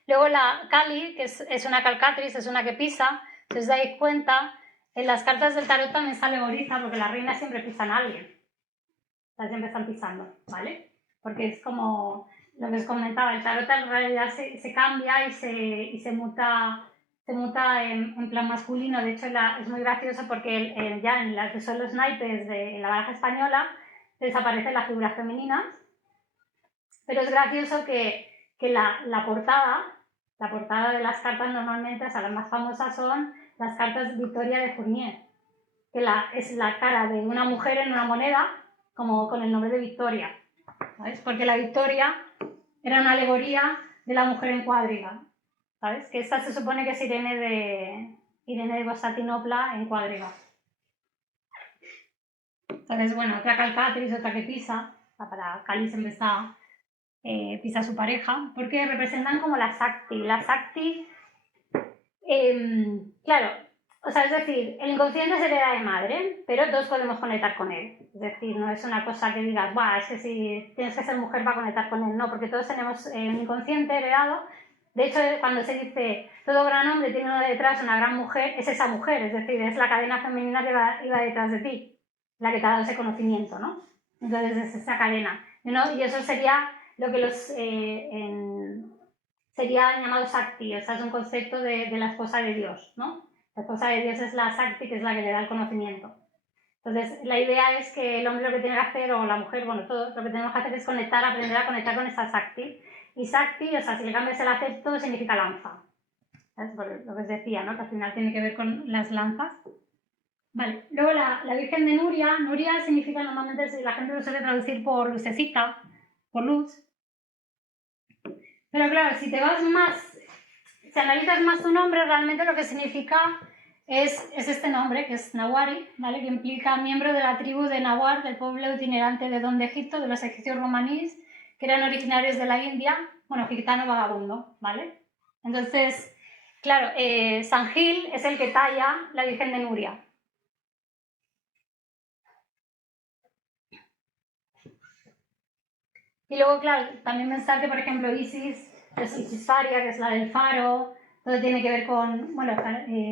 Luego la Kali, que es una calcatris, es una que pisa, si os dais cuenta, en las cartas del tarot también se alegoriza porque las reinas siempre pisan a alguien. O sea, siempre están pisando, ¿vale? Porque es como lo que os comentaba, el tarot en realidad se cambia y se muta en plan masculino. De hecho, es muy gracioso porque ya en las que son los naipes de la baraja española desaparecen las figuras femeninas, pero es gracioso que la portada de las cartas normalmente, o sea, las más famosas son las cartas Victoria de Fournier, que es la cara de una mujer en una moneda, como con el nombre de Victoria, ¿sabes? Porque la Victoria era una alegoría de la mujer en cuadriga, ¿sabes? Que esta se supone que es Irene de Constantinopla en cuadriga. Entonces, bueno, otra calcatris, otra que pisa, para Cali siempre está pisa a su pareja, porque representan como la Sakti. La Sakti, claro, o sea, es decir, el inconsciente se hereda de madre, pero todos podemos conectar con él. Es decir, no es una cosa que digas, ¡buah! Es que si tienes que ser mujer para conectar con él. No, porque todos tenemos un inconsciente heredado. De hecho, cuando se dice todo gran hombre tiene uno detrás, una gran mujer, es esa mujer, es decir, es la cadena femenina que iba detrás de ti, la que te ha dado ese conocimiento, ¿no? Entonces es esa cadena. ¿No? Y eso sería lo que sería llamado Sakti, o sea, es un concepto de la esposa de Dios, ¿no? La esposa de Dios es la Sakti, que es la que le da el conocimiento. Entonces, la idea es que el hombre lo que tiene que hacer, o la mujer, bueno, todo lo que tenemos que hacer es aprender a conectar con esa Sakti. Y Sakti, o sea, si le cambias el acepto, significa lanza. ¿Sabes? Por lo que os decía, ¿no? Que al final tiene que ver con las lanzas. Vale, luego la Virgen de Nuria. Nuria significa, normalmente la gente lo suele traducir por lucecita, por luz. Pero claro, si te vas más, si analizas más su nombre, realmente lo que significa es este nombre, que es Nawari, ¿vale? Que implica miembro de la tribu de Nawar, del pueblo itinerante de Don de Egipto, de los egipcios romaníes, que eran originarios de la India, bueno, gitano vagabundo, ¿vale? Entonces, claro, San Gil es el que talla la Virgen de Nuria. Y luego, claro, también pensar que, por ejemplo, Isis es Isis Faria, que es la del faro, todo tiene que ver con, bueno,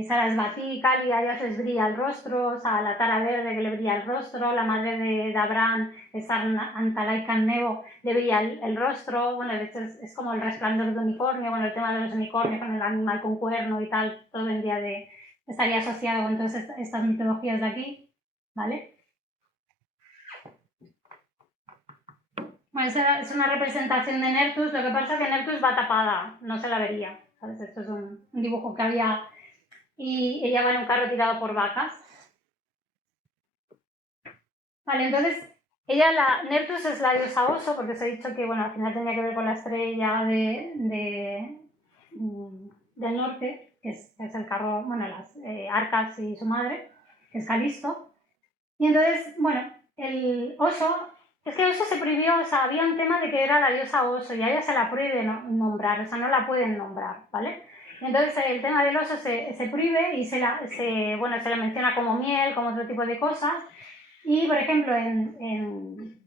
Sarasvati, Kali, a ellas les brilla el rostro, o sea, la Tara Verde que le brilla el rostro, la madre de Abraham, esa Antalaika Nebo, le brilla el rostro, bueno, de hecho es como el resplandor de unicornio, bueno, el tema de los unicornios con el animal con cuerno y tal, todo estaría asociado con todas estas mitologías de aquí, ¿vale? Bueno, es una representación de Nertus, lo que pasa es que Nertus va tapada, no se la vería, ¿sabes? Esto es un dibujo que había y ella va en un carro tirado por vacas. Vale, entonces, Nertus es la diosa oso, porque os he dicho que, bueno, al final tenía que ver con la estrella del norte, que es el carro, bueno, las arcas y su madre, que es Calisto. Y entonces, bueno, el oso, es que eso se prohibió, o sea, había un tema de que era la diosa oso y a ella se la prohíbe nombrar, o sea, no la pueden nombrar, ¿vale? Y entonces el tema del oso se prohíbe y se la menciona como miel, como otro tipo de cosas. Y, por ejemplo, en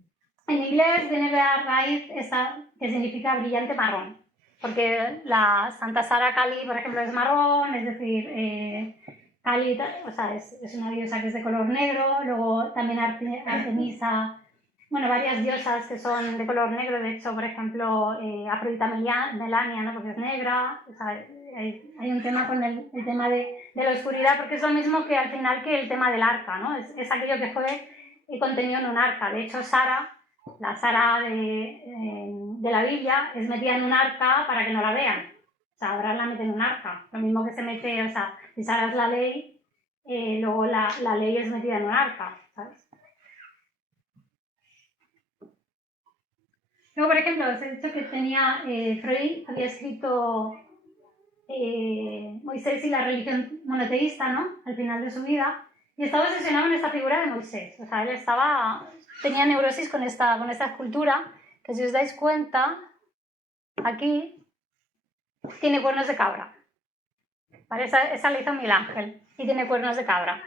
inglés viene la raíz esa que significa brillante marrón, porque la Santa Sara Kali, por ejemplo, es marrón, es decir, Kali, o sea, es una diosa que es de color negro, luego también Artemisa, bueno, varias diosas que son de color negro, de hecho, por ejemplo, Afrodita Melania, ¿no? Porque es negra, o sea, hay un tema con el tema de la oscuridad, porque es lo mismo que al final que el tema del arca, ¿no? Es aquello que fue contenido en un arca. De hecho, la Sara de la Biblia, es metida en un arca para que no la vean. O sea, ahora la meten en un arca. Lo mismo que se mete, o sea, si Sara es la ley, luego la ley es metida en un arca, ¿sabes? Luego, por ejemplo, os he dicho que Freud había escrito Moisés y la religión monoteísta, ¿no? Al final de su vida. Y estaba obsesionado en esta figura de Moisés. O sea, él tenía neurosis con esta escultura, que si os dais cuenta, aquí tiene cuernos de cabra. ¿Vale? Esa la hizo Miguel Ángel y tiene cuernos de cabra.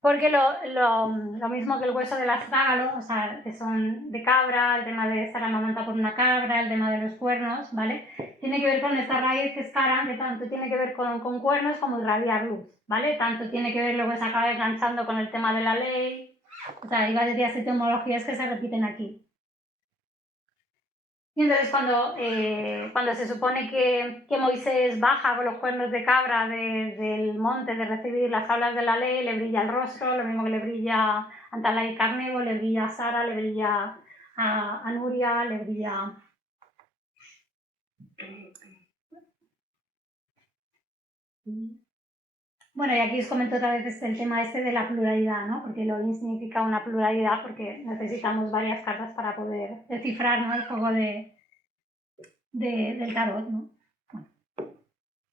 Porque lo mismo que el hueso del astrágalo, o sea, que son de cabra, el tema de estar amamantada por una cabra, el tema de los cuernos, ¿vale? Tiene que ver con esta raíz que es cara, que tanto tiene que ver con cuernos como irradiar luz, ¿vale? Tanto tiene que ver, luego se acaba enganchando con el tema de la ley, o sea, hay varias etimologías que se repiten aquí. Y entonces cuando se supone que Moisés baja con los cuernos de cabra del monte de recibir las tablas de la ley, le brilla el rostro, lo mismo que le brilla a Antalay Carnego, le brilla a Sara, le brilla a Nuria, le brilla... Bueno, y aquí os comento otra vez el tema este de la pluralidad, ¿no? Porque Login significa una pluralidad porque necesitamos varias cartas para poder descifrar, ¿no?, el juego del tarot, ¿no? Bueno,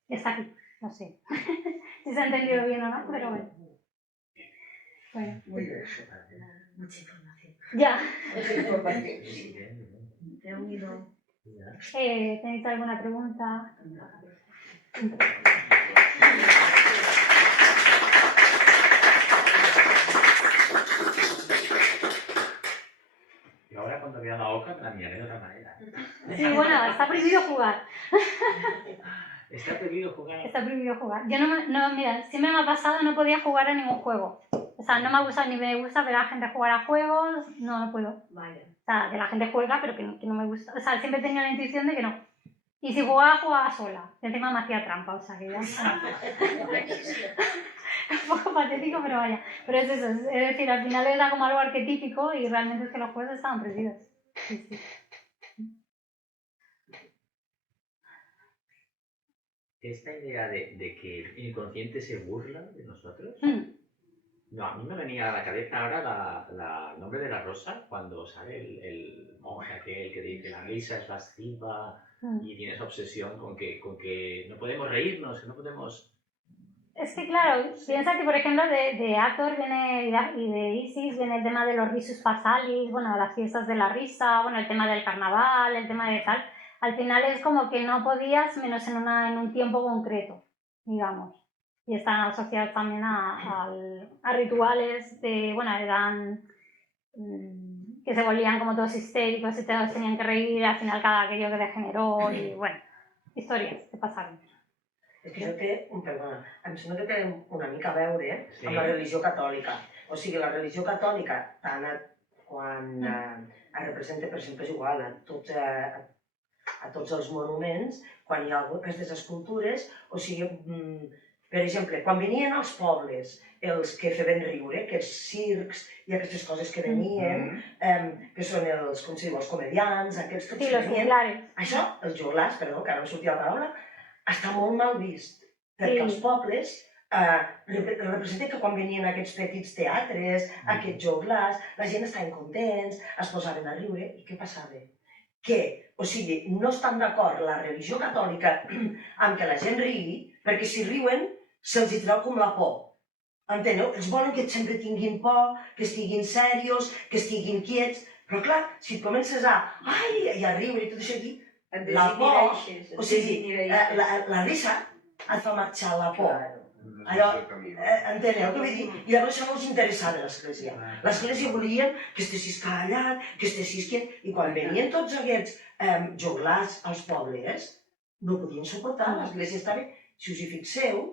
está aquí, no sé si se ha entendido bien o no, pero bueno. Muy bien, mucha información. Ya. Mucha información. Te he unido. ¿Tenéis alguna pregunta? Y ahora cuando vea la oca, la miraré de otra manera. Sí, bueno, está prohibido jugar. ¿Está prohibido jugar? Está prohibido jugar. Yo no, mira, siempre me ha pasado, no podía jugar a ningún juego. O sea, no me gusta ni me gusta ver a la gente jugar a juegos, no puedo. Vale. O sea, que la gente juega, pero que no me gusta. O sea, siempre tenía la intuición de que no. Y si jugaba sola. Y encima me hacía trampa, o sea, que ya está. Un poco patético, pero vaya. Pero es eso, es decir, al final era como algo arquetípico y realmente es que los juegos estaban prohibidos. Sí, sí. Esta idea de que el inconsciente se burla de nosotros. No, a mí me venía a la cabeza ahora el nombre de la rosa cuando sale el monje aquel que dice la risa es lasciva y tiene esa obsesión con que no podemos reírnos, que no podemos... Es que claro, piensa que por ejemplo de Hathor viene, y de Isis viene el tema de los risus passalis, bueno, las fiestas de la risa, bueno, el tema del carnaval, el tema de tal. Al final es como que no podías menos en un tiempo concreto, digamos. Y están asociados también a rituales de, bueno, eran que se volvían como todos histéricos y todos tenían que reír, al final cada aquello que degeneró y bueno, historias que pasaron. És que això té, perdona, em sembla que té una mica a veure amb la religió catòlica. O sigui, la religió catòlica, tant quan es representa, per exemple, és igual, a tots els monuments, quan hi ha aquestes escultures, o sigui, per exemple, quan venien als pobles els que feien riure, aquests circs i aquestes coses que venien, que són els, com se diu, els comedians, aquests tots que venien... Això, els joglars, perdó, que ara em sortia la paraula, està molt mal vist, perquè els pobles representen que quan venien aquests petits teatres, aquests joglars, la gent estaven contents, es posaven a riure, i què passava? Que, o sigui, no estan d'acord la religió catòlica amb que la gent rigui, perquè si riuen se'ls hi treu com la por. Enteneu? Ells volen que sempre tinguin por, que estiguin serios, que estiguin quiets, però clar, si et comences a riure i tot això aquí, la por, o sigui, la risa et fa marxar la por. Allò, enteneu què vull dir? I llavors això no els interessava l'Església. L'Església volien que estessis callat, que estessis quiet, i quan venien tots aquests joglars als pobles, no podien suportar, l'Església estava... Si us hi fixeu,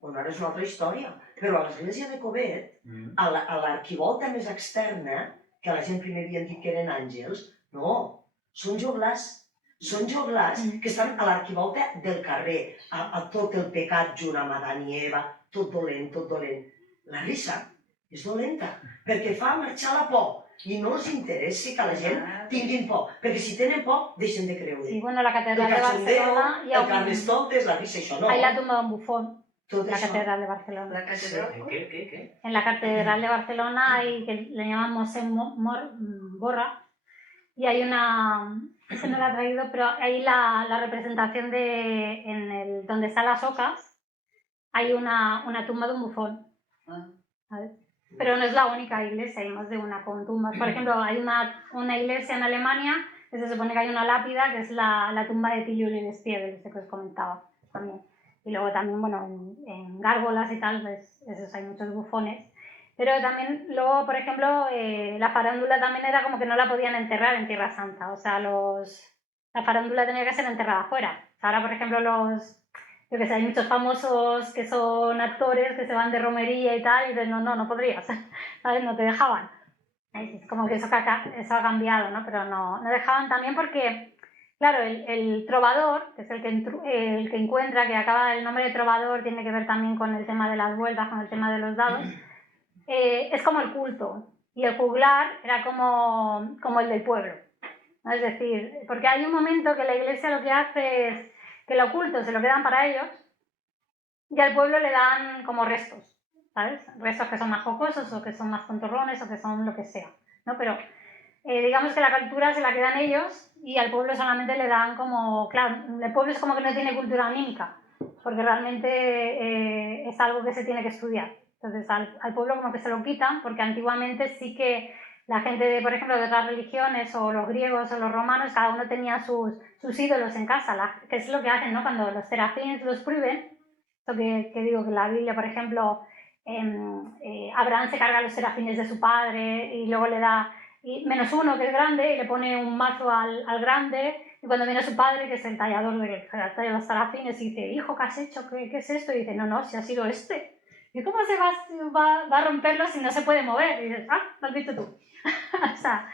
bueno, ara és una altra història, però a l'Església de Covet, a l'arquivolta més externa, que la gent primer havien dit que eren àngels, no, són joglars. Són joglars que estan a l'arquivolta del carrer, a tot el pecat junt amb Adán i Eva, tot dolent, tot dolent. La risa és dolenta, perquè fa marxar la por i no els interessa que la gent tinguin por, perquè si tenen por, deixen de creure. Sí, bueno, la catedral de Barcelona... El Carnestoltes, la risa, això no. Hay la tumba de un bufón. La catedral de Barcelona. ¿La catedral? ¿Qué? En la catedral de Barcelona hay, que le llaman Mosé Borra, y hay una... Ese no lo ha traído, pero ahí la representación donde están las ocas, hay una tumba de un bufón. ¿sabes? Pero no es la única iglesia, hay más de una con tumbas. Por ejemplo, hay una iglesia en Alemania que se supone que hay una lápida que es la tumba de Tilly Liljespiegel, que os comentaba también. Y luego también, bueno, en gárgolas y tal, pues esos hay muchos bufones. Pero también luego, por ejemplo, la farándula también era como que no la podían enterrar en Tierra Santa. O sea, la farándula tenía que ser enterrada afuera. O sea, ahora, por ejemplo, yo que sé, hay muchos famosos que son actores que se van de romería y tal, y dices, no podrías, ¿sabes? No te dejaban. Es como que eso ha cambiado, ¿no? Pero no dejaban también porque, claro, el trovador, que es el que encuentra, que acaba el nombre de trovador, tiene que ver también con el tema de las vueltas, con el tema de los dados, es como el culto. Y el juglar era como el del pueblo, ¿no? Es decir, porque hay un momento que la iglesia lo que hace es que el oculto se lo quedan para ellos y al pueblo le dan como restos, ¿sabes? Restos que son más jocosos o que son más tontorrones o que son lo que sea, ¿no? Pero digamos que la cultura se la quedan ellos y al pueblo solamente le dan como, claro, el pueblo es como que no tiene cultura anímica, porque realmente es algo que se tiene que estudiar. Entonces al pueblo como que se lo quitan, porque antiguamente sí que la gente, por ejemplo, de otras religiones, o los griegos o los romanos, cada uno tenía sus ídolos en casa, que es lo que hacen, ¿no? Cuando los serafines los prohíben, esto que digo que la Biblia, por ejemplo, Abraham se carga a los serafines de su padre y luego le da -1, que es grande, y le pone un mazo al grande, y cuando viene su padre, que es el tallador de los serafines, y dice, hijo, ¿qué has hecho? ¿Qué es esto? Y dice, no, si ha sido este. ¿Y cómo se va a romperlo si no se puede mover? Y dices, lo has visto tú. O sea,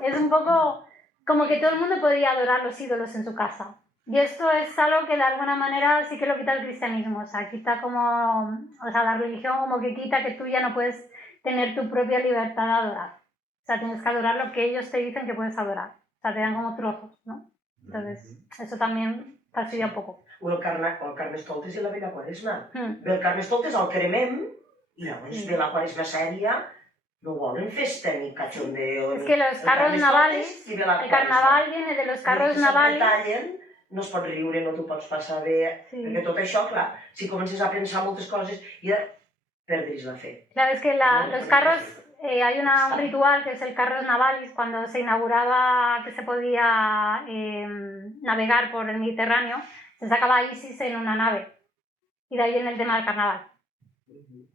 es un poco como que todo el mundo podía adorar los ídolos en su casa. Y esto es algo que de alguna manera sí que lo quita el cristianismo. O sea, quita la religión como que quita que tú ya no puedes tener tu propia libertad de adorar. O sea, tienes que adorar lo que ellos te dicen que puedes adorar. O sea, te dan como trozos, ¿no? Entonces, eso también fastidia un poco. O el Carnestoltes i la Vella Quaresma. Bé, el Carnestoltes el cremem i llavors ve la Quaresma sèria, no volen festa ni cachondeo. Es que los carros navales, el carnaval viene de los carros navales. No es pot riure, no t'ho pots passar bé, perquè tot això, clar, si comences a pensar moltes coses, ja perdris la fe. Claro, es que los carros, hay un ritual que es el carros navalis, cuando se inauguraba que se podía navegar por el Mediterráneo, se sacaba a Isis en una nave, y de ahí viene el tema del carnaval.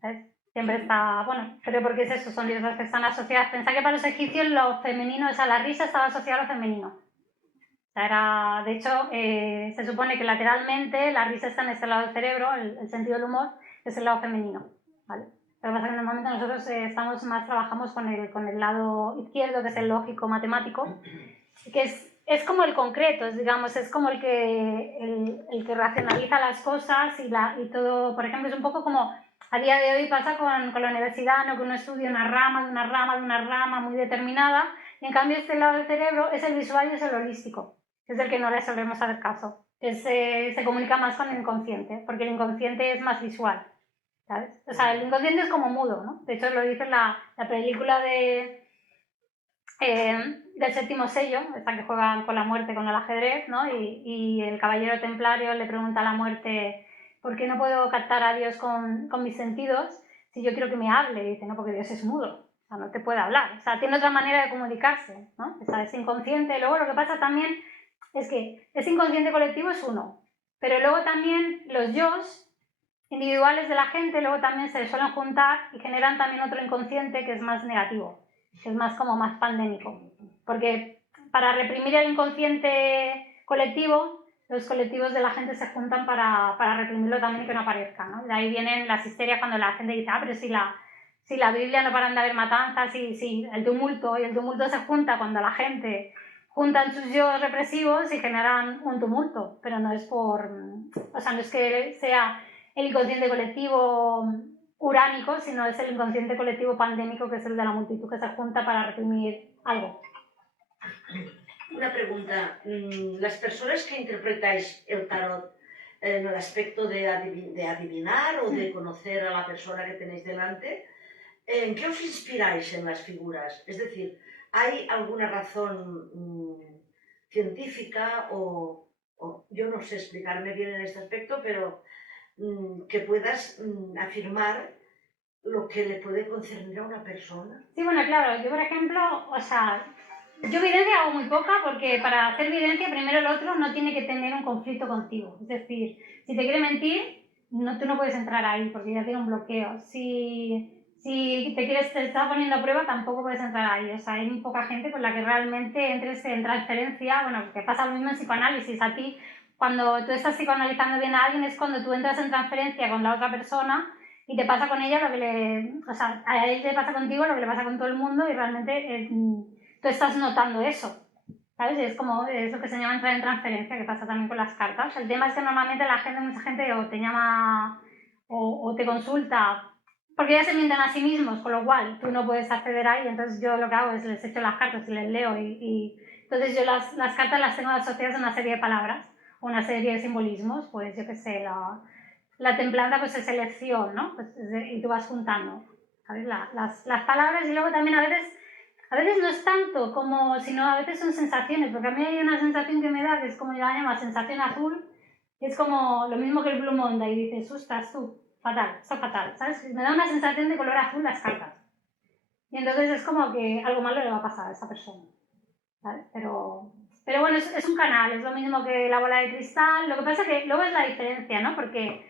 ¿Sabes? Siempre está, bueno, pero porque es eso, son diosas que están asociadas. Pensá que para los egipcios lo femenino, o sea, la risa estaba asociada a lo femenino. O sea, de hecho, se supone que lateralmente la risa está en este lado del cerebro, el sentido del humor, es el lado femenino, ¿vale? Lo que pasa es que normalmente nosotros trabajamos con el lado izquierdo, que es el lógico matemático, que es como el concreto, es como el que racionaliza las cosas y todo. Por ejemplo, es un poco como a día de hoy pasa con la universidad, ¿no? Que uno estudia una rama muy determinada, y en cambio este lado del cerebro es el visual y es el holístico, que es el que no le solemos hacer caso, que se comunica más con el inconsciente, porque el inconsciente es más visual, ¿sabes? O sea, el inconsciente es como mudo, ¿no? De hecho lo dice la película del séptimo sello, esta que juegan con la muerte, con el ajedrez, ¿no? Y el caballero templario le pregunta a la muerte, ¿por qué no puedo captar a Dios con mis sentidos si yo quiero que me hable? Y dice, no, porque Dios es mudo, o sea, no te puede hablar, o sea, tiene otra manera de comunicarse, ¿no? O sea, es inconsciente. Luego lo que pasa también es que ese inconsciente colectivo es uno, pero luego también los yos individuales de la gente luego también se suelen juntar y generan también otro inconsciente que es más negativo, que es más pandémico, porque para reprimir el inconsciente colectivo, los colectivos de la gente se juntan para reprimirlo también y que no aparezca, ¿no? De ahí vienen las histerias cuando la gente dice, pero si la Biblia no paran de haber matanzas, y el tumulto se junta cuando la gente juntan sus yo represivos y generan un tumulto, pero no es no es que sea el inconsciente colectivo uránico, sino es el inconsciente colectivo pandémico, que es el de la multitud que se junta para reprimir algo. Una pregunta. Las personas que interpretáis el tarot en el aspecto de adivinar o de conocer a la persona que tenéis delante, ¿en qué os inspiráis en las figuras? Es decir, ¿hay alguna razón científica o yo no sé explicarme bien en este aspecto, pero que puedas afirmar lo que le puede concernir a una persona? Sí, bueno, claro, yo por ejemplo, o sea, yo evidencia hago muy poca porque para hacer evidencia primero el otro no tiene que tener un conflicto contigo. Es decir, si te quiere mentir, tú no puedes entrar ahí porque ya tiene un bloqueo. Si te está poniendo a prueba, tampoco puedes entrar ahí. O sea, hay muy poca gente con la que realmente entres en transferencia. Bueno, que pasa lo mismo en psicoanálisis. Aquí, cuando tú estás psicoanalizando bien a alguien, es cuando tú entras en transferencia con la otra persona y te pasa con ella lo que o sea, a él le pasa contigo lo que le pasa con todo el mundo y realmente tú estás notando eso. ¿Sabes? Es como es lo que se llama entrar en transferencia, que pasa también con las cartas. El tema es que normalmente mucha gente o te llama o te consulta porque ya se mienten a sí mismos, con lo cual tú no puedes acceder ahí. Entonces yo lo que hago es les echo las cartas y les leo entonces yo las cartas las tengo asociadas a una serie de palabras, una serie de simbolismos, pues yo qué sé, la templanza pues es elección, ¿no? Pues y tú vas juntando, ¿sabes? Las palabras y luego también a veces no es tanto como, sino a veces son sensaciones, porque a mí hay una sensación que me da, que es como yo la llamo sensación azul, que es como lo mismo que el Blue Monday, y dices, ostras, tú, fatal, está fatal, ¿sabes? Me da una sensación de color azul las cartas. Y entonces es como que algo malo le va a pasar a esa persona, ¿sabes? Pero bueno, es un canal, es lo mismo que la bola de cristal, lo que pasa que luego es la diferencia, ¿no? Porque,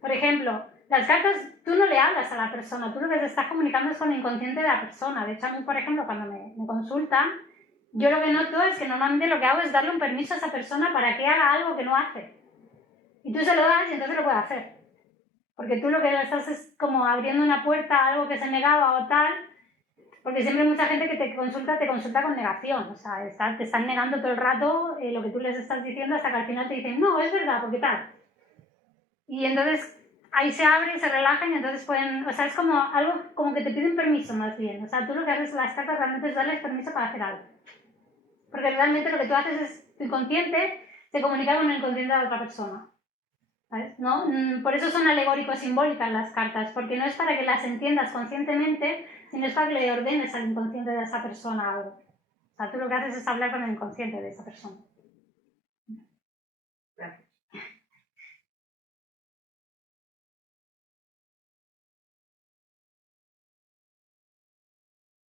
por ejemplo, las cartas, tú no le hablas a la persona, tú lo que te estás comunicando es con el inconsciente de la persona. De hecho, a mí, por ejemplo, cuando me consultan, yo lo que noto es que normalmente lo que hago es darle un permiso a esa persona para que haga algo que no hace. Y tú se lo das y entonces lo puede hacer. Porque tú lo que estás es como abriendo una puerta a algo que se negaba o tal, porque siempre hay mucha gente que te consulta con negación. O sea, te están negando todo el rato lo que tú les estás diciendo hasta que al final te dicen, no, es verdad, porque tal. Y entonces ahí se abre y se relajan y entonces pueden, o sea, es como algo como que te piden permiso más bien. O sea, tú lo que haces en las cartas realmente es darles permiso para hacer algo. Porque realmente lo que tú haces es, tu inconsciente se comunica con el inconsciente de la otra persona. ¿Sabes? ¿No? Por eso son alegórico-simbólicas las cartas, porque no es para que las entiendas conscientemente, sino es para que le ordenes al inconsciente de esa persona algo. O sea, tú lo que haces es hablar con el inconsciente de esa persona.